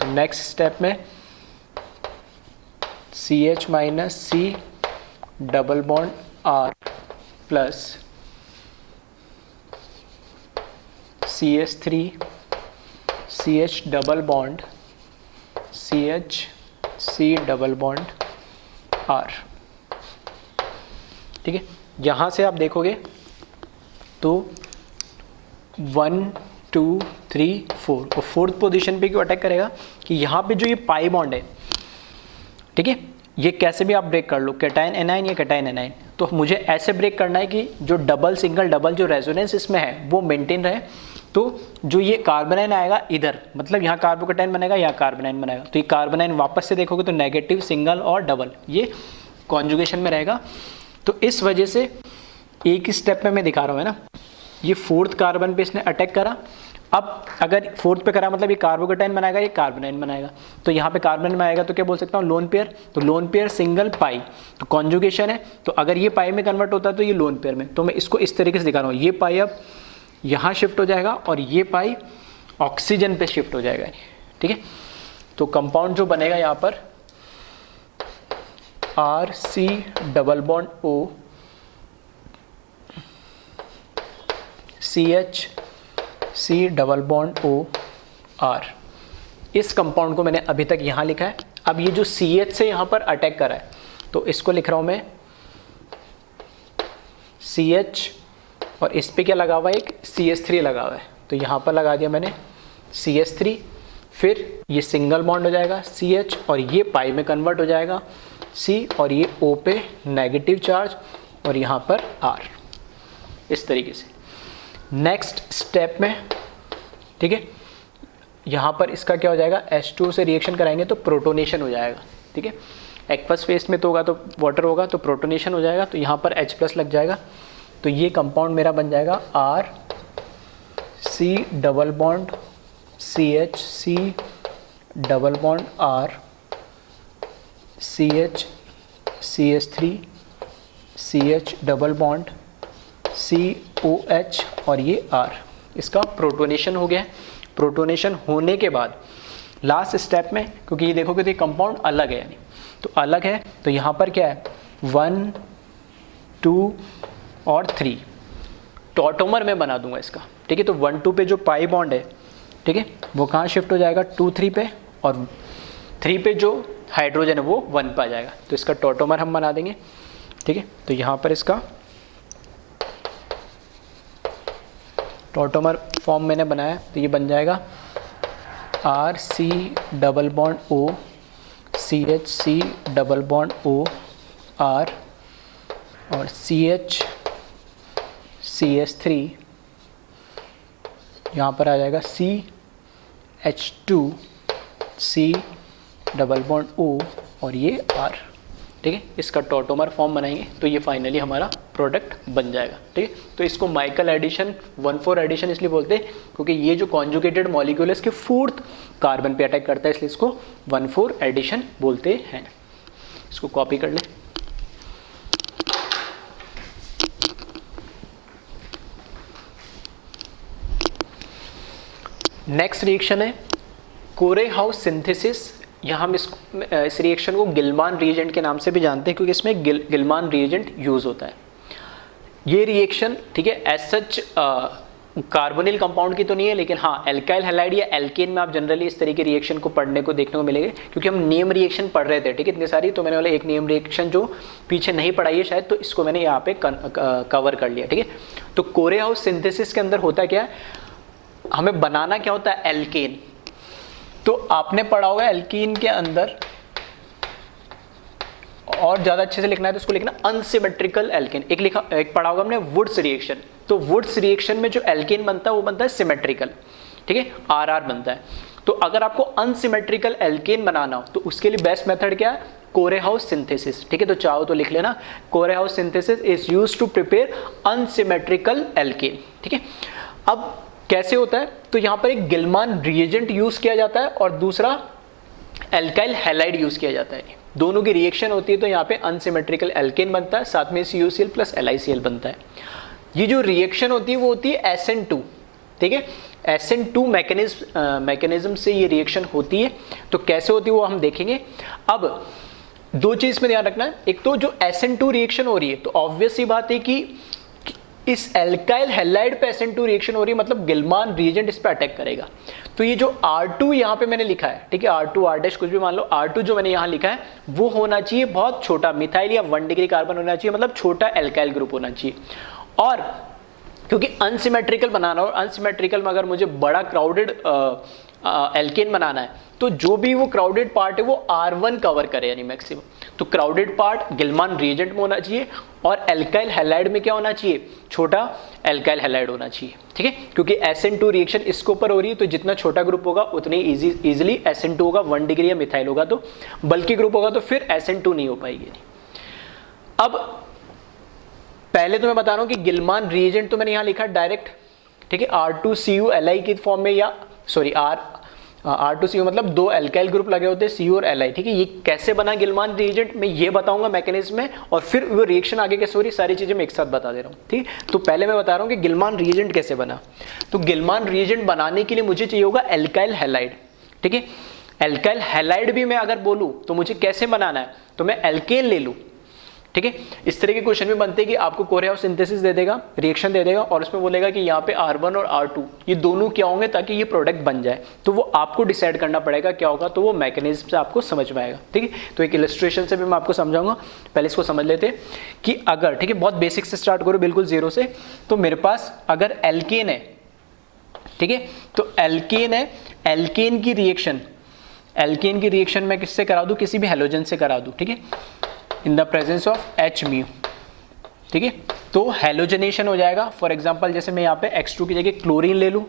तो नेक्स्ट स्टेप में CH minus C double bond R plus CH3 CH double bond CH C double bond R, ठीक है। यहाँ से आप देखोगे तो 1 2 3 4, और 4th पोजीशन पे क्यों अटैक करेगा कि यहाँ पे जो ये पाई बॉन्ड है, ठीक है, ये कैसे भी आप ब्रेक कर लो, कैटायन एनाइन या कैटायन एनाइन, तो मुझे ऐसे ब्रेक करना है कि जो डबल सिंगल डबल जो रेजोनेंस इसमें है वो मेंटेन रहे। तो जो ये कार्बोनाइन आएगा इधर, मतलब यहाँ कार्बोकैटायन बनेगा, यहाँ कार्बोनाइन बनेगा, तो ये कार्बोनाइन वापस से देखोगे तो नेगेटिव सिंगल और डबल ये कॉन्जुगेशन में रहेगा। तो इस वजह से एक ही स्टेप में मैं दिखा रहा हूँ, है ना, ये 4th कार्बन पे इसने अटैक करा। अब अगर 4th पे करा मतलब ये कार्बोकैटायन बनाएगा, ये कार्बोनाइन बनाएगा, तो यहाँ पे कार्बोनाइन बनाएगा तो क्या बोल सकता हूँ, लोन पेयर। तो लोन पेयर सिंगल पाई, तो कॉन्जुगेशन है, तो अगर ये पाई में कन्वर्ट होता है तो ये लोन पेयर में। तो मैं इसको इस तरीके से दिखा रहा हूँ, ये पाई अब यहाँ शिफ्ट हो जाएगा और ये पाई ऑक्सीजन पे शिफ्ट हो जाएगा, ठीक है। तो कंपाउंड जो बनेगा यहाँ पर RC double bond O CH C double bond O R, इस कंपाउंड को मैंने अभी तक यहाँ लिखा है। अब ये जो CH से यहाँ पर अटैक करा है तो इसको लिख रहा हूँ मैं CH, और इस पे क्या लगा हुआ है, एक CH3 लगा हुआ है, तो यहाँ पर लगा दिया मैंने CH3, फिर ये सिंगल बॉन्ड हो जाएगा CH और ये पाई में कन्वर्ट हो जाएगा C, और ये O पे नेगेटिव चार्ज और यहाँ पर R, इस तरीके से। नेक्स्ट स्टेप में, ठीक है, यहाँ पर इसका क्या हो जाएगा, H2O से रिएक्शन कराएंगे तो प्रोटोनेशन हो जाएगा, ठीक है। एक्वस फेस में तो होगा तो वाटर होगा तो प्रोटोनेशन हो जाएगा, तो यहाँ पर H प्लस लग जाएगा, तो ये कंपाउंड मेरा बन जाएगा RC double bond CH C double bond R CH CH3 CH double bond COH और ये R, इसका प्रोटोनेशन हो गया। प्रोटोनेशन होने के बाद लास्ट स्टेप में, क्योंकि ये देखोगे तो ये कंपाउंड अलग है, यानी तो अलग है, तो यहाँ पर क्या है 1 2 और 3 टॉटोमर में बना दूंगा इसका, ठीक है। तो 1 2 पे जो पाई बॉन्ड है ठीक है, वो कहाँ शिफ्ट हो जाएगा 2 3 पे, और 3 पे जो हाइड्रोजन है वो 1 पे आ जाएगा। तो इसका टॉटोमर हम बना देंगे। ठीक है, तो यहाँ पर इसका टॉटोमर फॉर्म मैंने बनाया, तो ये बन जाएगा RC double bond O CH C double bond O R और CH CH3, यहाँ पर आ जाएगा CH2 C double bond O और ये R। ठीक है, इसका टॉटोमर फॉर्म बनाएंगे तो ये फाइनली हमारा प्रोडक्ट बन जाएगा। ठीक है, तो इसको माइकल एडिशन 1,4 एडिशन इसलिए बोलते हैं क्योंकि ये जो कॉन्जुगेटेड मॉलिक्यूल है इसके 4th कार्बन पे अटैक करता है, इसलिए इसको 1,4 एडिशन बोलते हैं। इसको कॉपी कर ले। नेक्स्ट रिएक्शन है कोरेहाउस सिंथेसिस। यहाँ हम इस रिएक्शन को गिलमान रिएजेंट के नाम से भी जानते हैं क्योंकि इसमें गिलमान रिएजेंट यूज होता है। ये रिएक्शन, ठीक है, एज सच कार्बोनिल कंपाउंड की तो नहीं है, लेकिन हाँ एल्काइल हैलाइड या एल्केन में आप जनरली इस तरीके रिएक्शन को पढ़ने को देखने को मिलेंगे क्योंकि हम नेम रिएक्शन पढ़ रहे थे। ठीक है, इतनी सारी, तो मैंने वाला एक नेम रिएक्शन जो पीछे नहीं पढ़ाई है शायद, तो इसको मैंने यहाँ पे कवर कर लिया। ठीक है, तो कोरेहाउस सिंथेसिस के अंदर होता क्या है, हमें बनाना क्या होता है, एल्केन। तो आपने पढ़ा होगा एल्कीन के अंदर, और ज्यादा अच्छे से लिखना है तो उसको लिखना अनसिमेट्रिकल एल्केन। एक पढ़ा होगा हमने वुड्स रिएक्शन, तो वुड्स रिएक्शन में जो एल्केन बनता है वो बनता है सिमेट्रिकल। ठीक है, RR बनता है। तो अगर आपको अनसिमेट्रिकल एल्केन बनाना हो तो उसके लिए बेस्ट मेथड क्या है, कोरेहाउस सिंथेसिस। ठीक है, तो चाहो तो लिख लेना, Corey House synthesis is used to prepare unsymmetrical alkane. ठीक है, अब कैसे होता है, तो यहाँ पर एक गिलमान रिएजेंट यूज किया जाता है और दूसरा एल्काइल हैलाइड यूज किया जाता है। दोनों की रिएक्शन होती है तो यहाँ पे अनसिमेट्रिकल एल्केन बनता है, साथ में CuCl प्लस LiCl बनता है। ये जो रिएक्शन होती है वो होती है SN2। ठीक है, SN2 मैकेनिज्म से ये रिएक्शन होती है। तो कैसे होती है वो हम देखेंगे। अब दो चीज में ध्यान रखना है, एक तो जो SN2 रिएक्शन हो रही है तो ऑब्वियस सी बात है कि इस एल्काइल हैलाइड पे SN2 रिएक्शन हो रही है, मतलब गिलमान रिएजेंट इस पे अटैक करेगा। तो ये जो R2 यहाँ पे मैंने लिखा है, ठीक है, R2 R' कुछ भी मान लो, R2 जो मैंने यहाँ लिखा है वो होना चाहिए बहुत छोटा, मिथाइल या 1 डिग्री कार्बन होना चाहिए, मतलब छोटा एल्काइल ग्रुप होना चाहिए। और क्योंकि अनसिमेट्रिकल बनाना, और अनसिमेट्रिकल में अगर मुझे बड़ा क्राउडेड एल्केन बनाना है तो जो भी वो क्राउडेड पार्ट है वो R1 कवर करे, यानी मैक्सिमम। तो क्राउडेड पार्ट गिलमान रिएजेंट में होना चाहिए और एल्काइल हैलाइड में क्या होना चाहिए, छोटा एल्काइल हैलाइड होना चाहिए। ठीक है, क्योंकि SN2 रिएक्शन इसके ऊपर हो रही है तो जितना छोटा ग्रुप होगा उतनी इजीली SN2 होगा, 1 डिग्री या मिथाइल होगा, तो बल्कि ग्रुप होगा तो फिर SN2 नहीं हो पाएगी। अब पहले तो मैं बता रहा हूं कि गिलमान रिएजेंट तो मैंने यहां लिखा डायरेक्ट, ठीक है, R2CuLi की फॉर्म में, या सॉरी R2Cu मतलब दो एल्काइल ग्रुप लगे होते हैं Cu और Li। ठीक है, ये कैसे बना गिलमान रिएजेंट मैं ये बताऊंगा मैकेनिज्म में, और फिर वो रिएक्शन आगे कैसे हो रही सारी चीजें मैं एक साथ बता दे रहा हूँ। ठीक है, तो पहले मैं बता रहा हूँ कि गिलमान रिएजेंट कैसे बना। तो गिलमान रिएजेंट बनाने के लिए मुझे चाहिए होगा एल्काइल हैलाइड। ठीक है, एल्काइल हैलाइड भी मैं अगर बोलूँ तो मुझे कैसे बनाना है, तो मैं एल्केन ले लूँ। ठीक है, इस तरह के क्वेश्चन भी बनते हैं कि आपको कोरेहाउस सिंथेसिस दे देगा, रिएक्शन दे देगा, और उसमें बोलेगा कि यहाँ पे R1 और R2 ये दोनों क्या होंगे ताकि ये प्रोडक्ट बन जाए। तो वो आपको डिसाइड करना पड़ेगा क्या होगा, तो वो मैकेनिज्म से आपको समझ में आएगा। ठीक है, तो एक इलस्ट्रेशन से भी मैं आपको समझाऊंगा। पहले इसको समझ लेते हैं कि अगर, ठीक है, बहुत बेसिक से स्टार्ट करो, बिल्कुल जीरो से। तो मेरे पास अगर एल्केन है, ठीक है, तो एल्केन है, एल्केन की रिएक्शन मैं किससे करा दूं, किसी भी हैलोजन से करा दूं। ठीक है, in the presence of H-mu। ठीक है, तो हैलोजनेशन हो जाएगा। फॉर एग्जांपल जैसे मैं यहाँ पे X2 की जगह क्लोरीन ले लूँ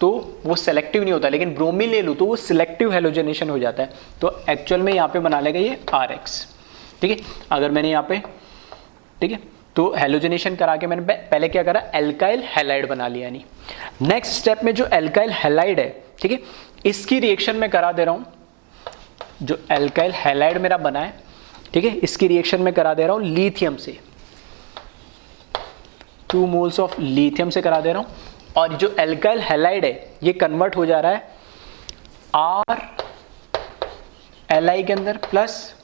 तो वो सेलेक्टिव नहीं होता, लेकिन ब्रोमीन ले लूँ तो वो सिलेक्टिव हैलोजनेशन हो जाता है। तो एक्चुअल में यहाँ पे बना लेगा ये RX। ठीक है, अगर मैंने यहाँ पे, ठीक है, तो हैलोजनेशन करा के मैंने पहले क्या करा, एल्काइल हैलाइड बना लिया। यानी नेक्स्ट स्टेप में जो एल्काइल हैलाइड है, ठीक है, इसकी रिएक्शन में करा दे रहा हूँ। जो एल्काइल हैलाइड मेरा बना है, ठीक है, इसकी रिएक्शन में करा दे रहा हूं लिथियम से, 2 मोल्स ऑफ लिथियम से करा दे रहा हूं। और जो एल्काइल हैलाइड है ये कन्वर्ट हो जा रहा है RLi के अंदर प्लस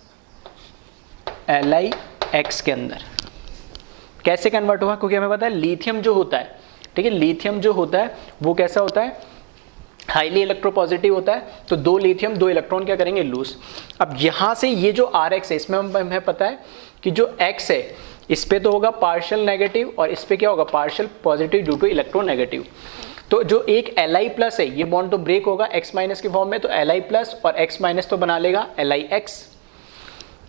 LiX के अंदर। कैसे कन्वर्ट हुआ, क्योंकि हमें पता है लिथियम जो होता है, ठीक है, लिथियम जो होता है वो कैसा होता है, हाईली इलेक्ट्रोपॉजिटिव होता है, तो 2 लिथियम 2 इलेक्ट्रॉन क्या करेंगे, लूज। अब यहाँ से ये जो RX है, इसमें हमें पता है कि जो X है इस पे तो होगा पार्शियल नेगेटिव और इस पे क्या होगा, partial positive due to electronegative. तो जो एक Li प्लस है ये बॉन्ड तो ब्रेक होगा X माइनस के फॉर्म में, तो Li प्लस और X माइनस तो बना लेगा LiX।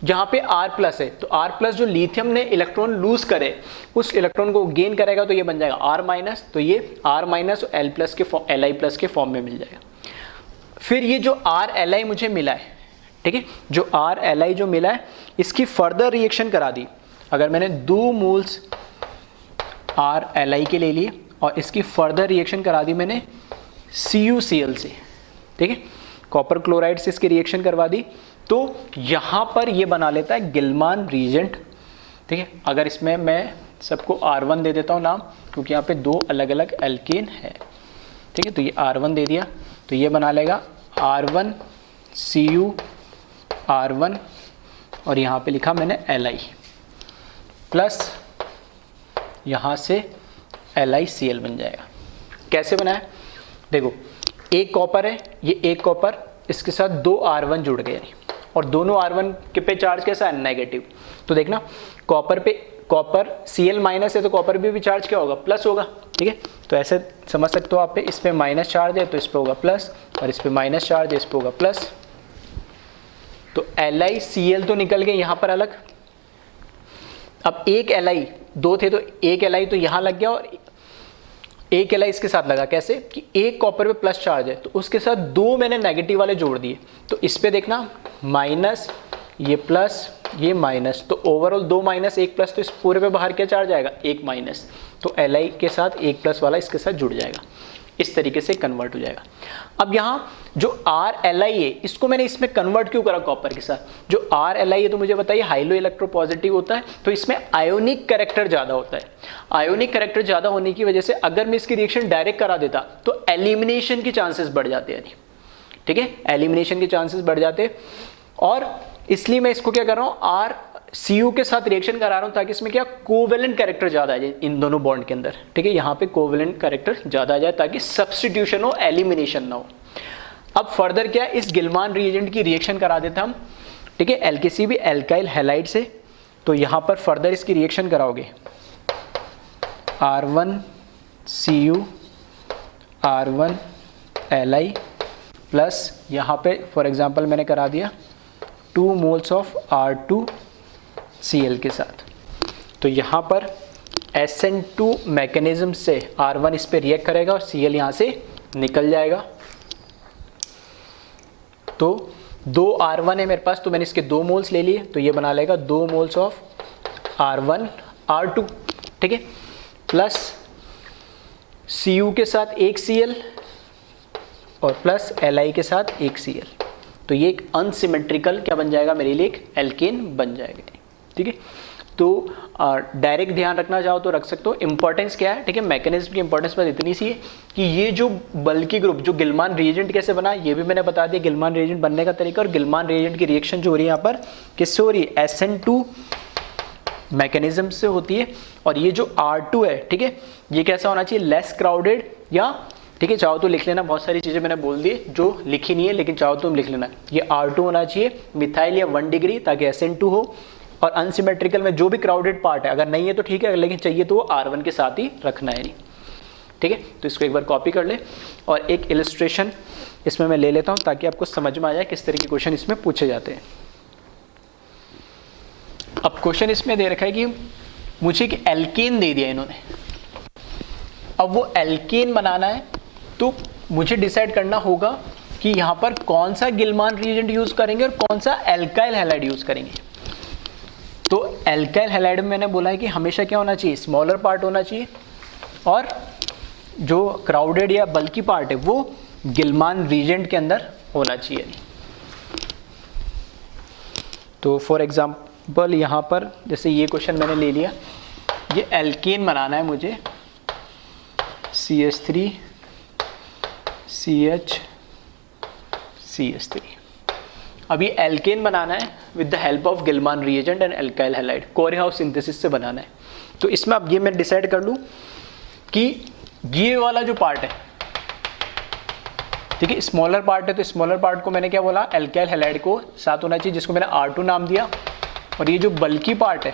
जहाँ पे R प्लस है, तो R प्लस जो लिथियम ने इलेक्ट्रॉन लूज करे उस इलेक्ट्रॉन को गेन करेगा, तो ये बन जाएगा R माइनस, तो ये R माइनस और L प्लस के Li प्लस के फॉर्म में मिल जाएगा। फिर ये जो RLi मुझे मिला है, ठीक है, जो RLi जो मिला है इसकी फर्दर रिएक्शन करा दी। अगर मैंने 2 मोल्स RLi के ले लिए और इसकी फर्दर रिएक्शन करा दी मैंने CuCl से, ठीक है, कॉपर क्लोराइड से इसकी रिएक्शन करवा दी, तो यहाँ पर ये बना लेता है गिलमान रीजेंट, ठीक है। अगर इसमें मैं सबको R1 दे देता हूँ नाम, क्योंकि यहाँ पे 2 अलग अलग एल्केन है, ठीक है, तो ये R1 दे दिया, तो ये बना लेगा R1 Cu R1 और यहाँ पे लिखा मैंने Li प्लस यहाँ से LiCl बन जाएगा। कैसे बनाया, देखो एक कॉपर है, ये एक कॉपर, इसके साथ 2 R1 जुड़ गए और दोनों R1 के पे चार्ज कैसा है, नेगेटिव। तो देखना कॉपर पे, कॉपर Cl माइनस है तो कॉपर भी चार्ज क्या होगा, प्लस होगा, ठीक है। तो ऐसे समझ सकते हो आप, पे इस पे माइनस चार्ज है तो इस पे होगा प्लस, और इस पे माइनस चार्ज है इस पे होगा प्लस। तो LiCl तो निकल गए यहाँ पर अलग। अब एक Li, 2 थे तो एक Li तो यहाँ लग गया और एक Li इसके साथ लगा। कैसे कि एक कॉपर पे प्लस चार्ज है तो उसके साथ 2 मैंने नेगेटिव वाले जोड़ दिए, तो इस पे देखना माइनस, ये प्लस, ये माइनस, तो ओवरऑल 2 माइनस 1 प्लस, तो इस पूरे पे बाहर क्या चार्ज आएगा, 1 माइनस, तो Li के साथ 1 प्लस वाला इसके साथ जुड़ जाएगा, इस तरीके से कन्वर्ट हो जाएगा। अब यहाँ जो RLi है इसको मैंने इसमें कन्वर्ट क्यों करा कॉपर के साथ, जो RLi है तो मुझे बताइए हाइलो इलेक्ट्रोपॉजिटिव होता है, तो इसमें आयोनिक कैरेक्टर ज़्यादा होता है। आयोनिक कैरेक्टर ज़्यादा होने की वजह से अगर मैं इसकी रिएक्शन डायरेक्ट करा देता तो एलिमिनेशन के चांसेस बढ़ जाते हैं, ठीक है, एलिमिनेशन के चांसेस बढ़ जाते, और इसलिए मैं इसको क्या कर रहा हूँ, Cu के साथ रिएक्शन करा रहा हूँ ताकि इसमें क्या कोवेलेंट कैरेक्टर ज़्यादा आ जाए इन दोनों बॉन्ड के अंदर, ठीक है, यहाँ पे कोवेलेंट कैरेक्टर ज़्यादा आ जाए ताकि सब्स्टिट्यूशन हो, एलिमिनेशन ना हो। अब फर्दर क्या, इस गिलमान रिएजेंट की रिएक्शन करा देते हम, ठीक है, LKC भी एल्काइल हैलाइड से, तो यहाँ पर फर्दर इसकी रिएक्शन कराओगे R1 Cu R1 Li plus यहाँ पे फॉर एग्जांपल मैंने करा दिया 2 मोल्स ऑफ R2 Cl के साथ, तो यहाँ पर SN2 मैकेनिज्म से R1 इस पे रिएक्ट करेगा और Cl यहाँ से निकल जाएगा। तो 2 R1 है मेरे पास, तो मैंने इसके 2 मोल्स ले लिए, तो ये बना लेगा 2 मोल्स ऑफ R1 R2, ठीक है, प्लस Cu के साथ एक Cl और प्लस Li के साथ एक Cl, तो ये एक अनसिमेट्रिकल क्या बन जाएगा मेरे लिए, एक एल्केन बन जाएगा, ठीक है। तो डायरेक्ट ध्यान रखना चाहो तो रख सकते हो। इंपॉर्टेंस क्या है, ठीक है, मैकेनिज्म की इंपॉर्टेंस बस इतनी सी है कि ये जो बल्कि ग्रुप जो गिलमान रिएजेंट कैसे बना ये भी मैंने बता दिया, गिलमान रिएजेंट बनने का तरीका, और गिलमान रिएजेंट की रिएक्शन जो हो रही है यहाँ पर किससे हो रही है, SN2 मैकेनिज्म से होती है। और ये जो R2 है, ठीक है, ये कैसा होना चाहिए, लेस क्राउडेड, या ठीक है चाहो तो लिख लेना, बहुत सारी चीज़ें मैंने बोल दी जो लिखी नहीं है लेकिन चाहो तो तुम लिख लेना, ये R2 होना चाहिए मिथाइल या 1 डिग्री ताकि SN2 हो, और अनसिमेट्रिकल में जो भी क्राउडेड पार्ट है अगर नहीं है तो ठीक है, लेकिन चाहिए तो वो R1 के साथ ही रखना है, नहीं ठीक है। तो इसको एक बार कॉपी कर ले और एक इलस्ट्रेशन इसमें मैं ले लेता हूँ ताकि आपको समझ में आ जाए किस तरह के क्वेश्चन इसमें पूछे जाते हैं। अब क्वेश्चन इसमें दे रखा है कि मुझे एक एल्केन दे दिया इन्होंने, अब वो एल्केन बनाना है तो मुझे डिसाइड करना होगा कि यहाँ पर कौन सा गिलमान रिएजेंट यूज करेंगे और कौन सा एल्काइल हैलाइड यूज करेंगे। तो एल्काइल हैलाइड में मैंने बोला है कि हमेशा क्या होना चाहिए, स्मॉलर पार्ट होना चाहिए, और जो क्राउडेड या बल्की पार्ट है वो गिलमान रिएजेंट के अंदर होना चाहिए। तो फॉर एग्जांपल यहाँ पर जैसे ये क्वेश्चन मैंने ले लिया, ये एल्केन बनाना है मुझे, CH3 CH CH3। अब ये एल्केन बनाना है with the help of Gilman reagent and alkyl halide, Corey House synthesis से बनाना है। तो इसमें अब ये मैं डिसाइड कर लूँ कि ये वाला जो पार्ट है ठीक है। स्मॉलर पार्ट है तो स्मॉलर पार्ट को मैंने क्या बोला, एल्काइल हैलाइड को साथ होना चाहिए, जिसको मैंने R2 नाम दिया। और ये जो बल्की पार्ट है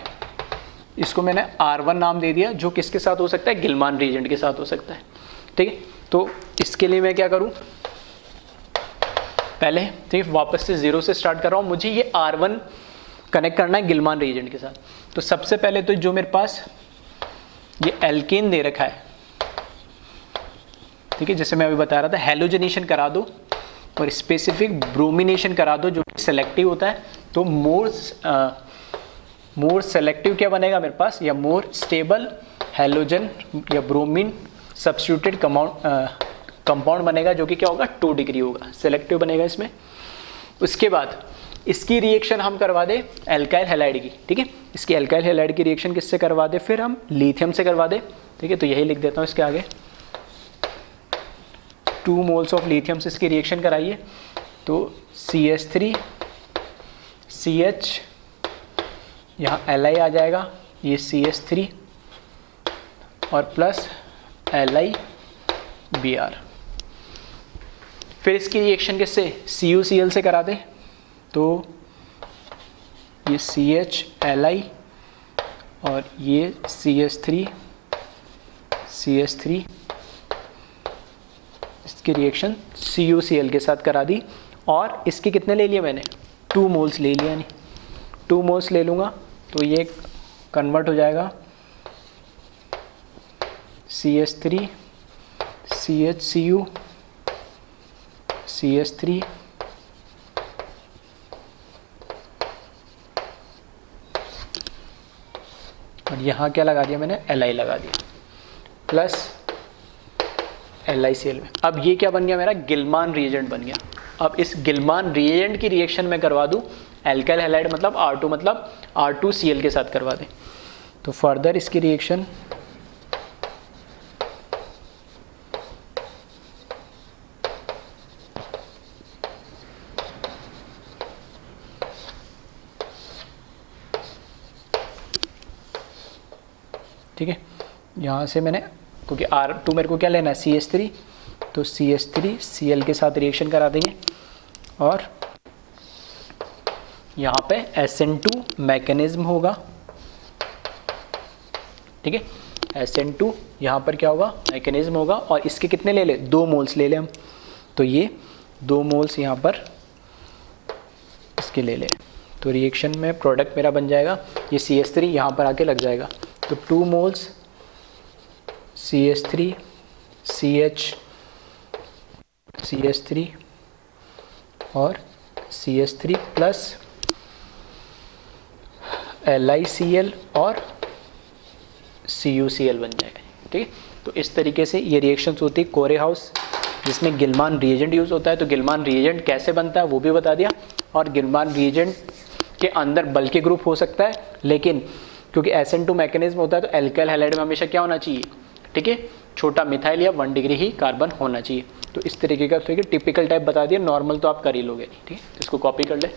इसको मैंने R1 नाम दे दिया, जो किसके साथ हो सकता है, गिलमान रीजेंट के साथ हो सकता है। ठीक है, तो इसके लिए मैं क्या करूं, पहले ठीक है वापस से 0 से स्टार्ट कर रहा हूं। मुझे ये R1 कनेक्ट करना है गिलमान रीजेंट के साथ। तो सबसे पहले तो जो मेरे पास ये एल्केन दे रखा है, ठीक है, जैसे मैं अभी बता रहा था, हेलोजनेशन करा दो और स्पेसिफिक ब्रोमिनेशन करा दो, जो सेलेक्टिव होता है। तो मोर सेलेक्टिव क्या बनेगा मेरे पास, या मोर स्टेबल हेलोजन या ब्रोमीन सब्स्टिट्यूटेड कंपाउंड बनेगा, जो कि क्या होगा 2 डिग्री होगा, सेलेक्टिव बनेगा इसमें। उसके बाद इसकी रिएक्शन हम करवा दे एल्काइल हैलाइड की। ठीक है, इसकी एल्काइल हैलाइड की रिएक्शन किससे करवा दे, फिर हम लिथियम से करवा दे। ठीक है, तो यही लिख देता हूँ इसके आगे, 2 मोल्स ऑफ लिथियम से इसकी रिएक्शन कराइए। तो CH3 CH, यहाँ Li आ जाएगा, ये CH3 और प्लस LiBr। फिर इसकी रिएक्शन किससे, CuCl से करा दे। तो ये CH Li और ये CH3 इसकी रिएक्शन CuCl के साथ करा दी। और इसके कितने ले लिए मैंने, 2 मोल्स ले लिया, नहीं 2 मोल्स ले लूँगा तो ये कन्वर्ट हो जाएगा CH3 CHCu CH3 और यहाँ क्या लगा दिया मैंने, Li लगा दिया, प्लस LiCl में। अब ये क्या बन गया मेरा, गिलमान रिएजेंट बन गया। अब इस गिलमान रिएजेंट की रिएक्शन में करवा दूँ एल्काइल हैलाइड मतलब R2 मतलब R2Cl के साथ करवा दें। तो फर्दर इसकी रिएक्शन ठीक है, यहाँ से मैंने, क्योंकि R2 मेरे को क्या लेना है CH3, तो CH3 Cl के साथ रिएक्शन करा देंगे। और यहाँ पे SN2 मैकेनिज्म होगा। ठीक है, SN2 यहाँ पर क्या होगा, मैकेनिज्म होगा। और इसके कितने ले ले, 2 मोल्स ले ले हम। तो ये 2 मोल्स यहाँ पर इसके ले ले, तो रिएक्शन में प्रोडक्ट मेरा बन जाएगा ये CH3 यहाँ पर आके लग जाएगा। तो 2 मोल्स CH3 CH3 और CH3 प्लस LiCl और CuCl बन जाएगा। ठीक है, तो इस तरीके से ये रिएक्शंस होती है कोरे हाउस, जिसमें गिलमान रिएजेंट यूज़ होता है। तो गिलमान रिएजेंट कैसे बनता है वो भी बता दिया। और गिलमान रिएजेंट के अंदर बल्कि ग्रुप हो सकता है, लेकिन क्योंकि SN2 मैकेनिज्म होता है तो एल्काइल हैलाइड में हमेशा क्या होना चाहिए, ठीक है, छोटा मिथाइल या 1 डिग्री ही कार्बन होना चाहिए। तो इस तरीके का, ठीक है, टिपिकल टाइप बता दिया, नॉर्मल तो आप कर ही लोगे। ठीक है, इसको कॉपी कर ले।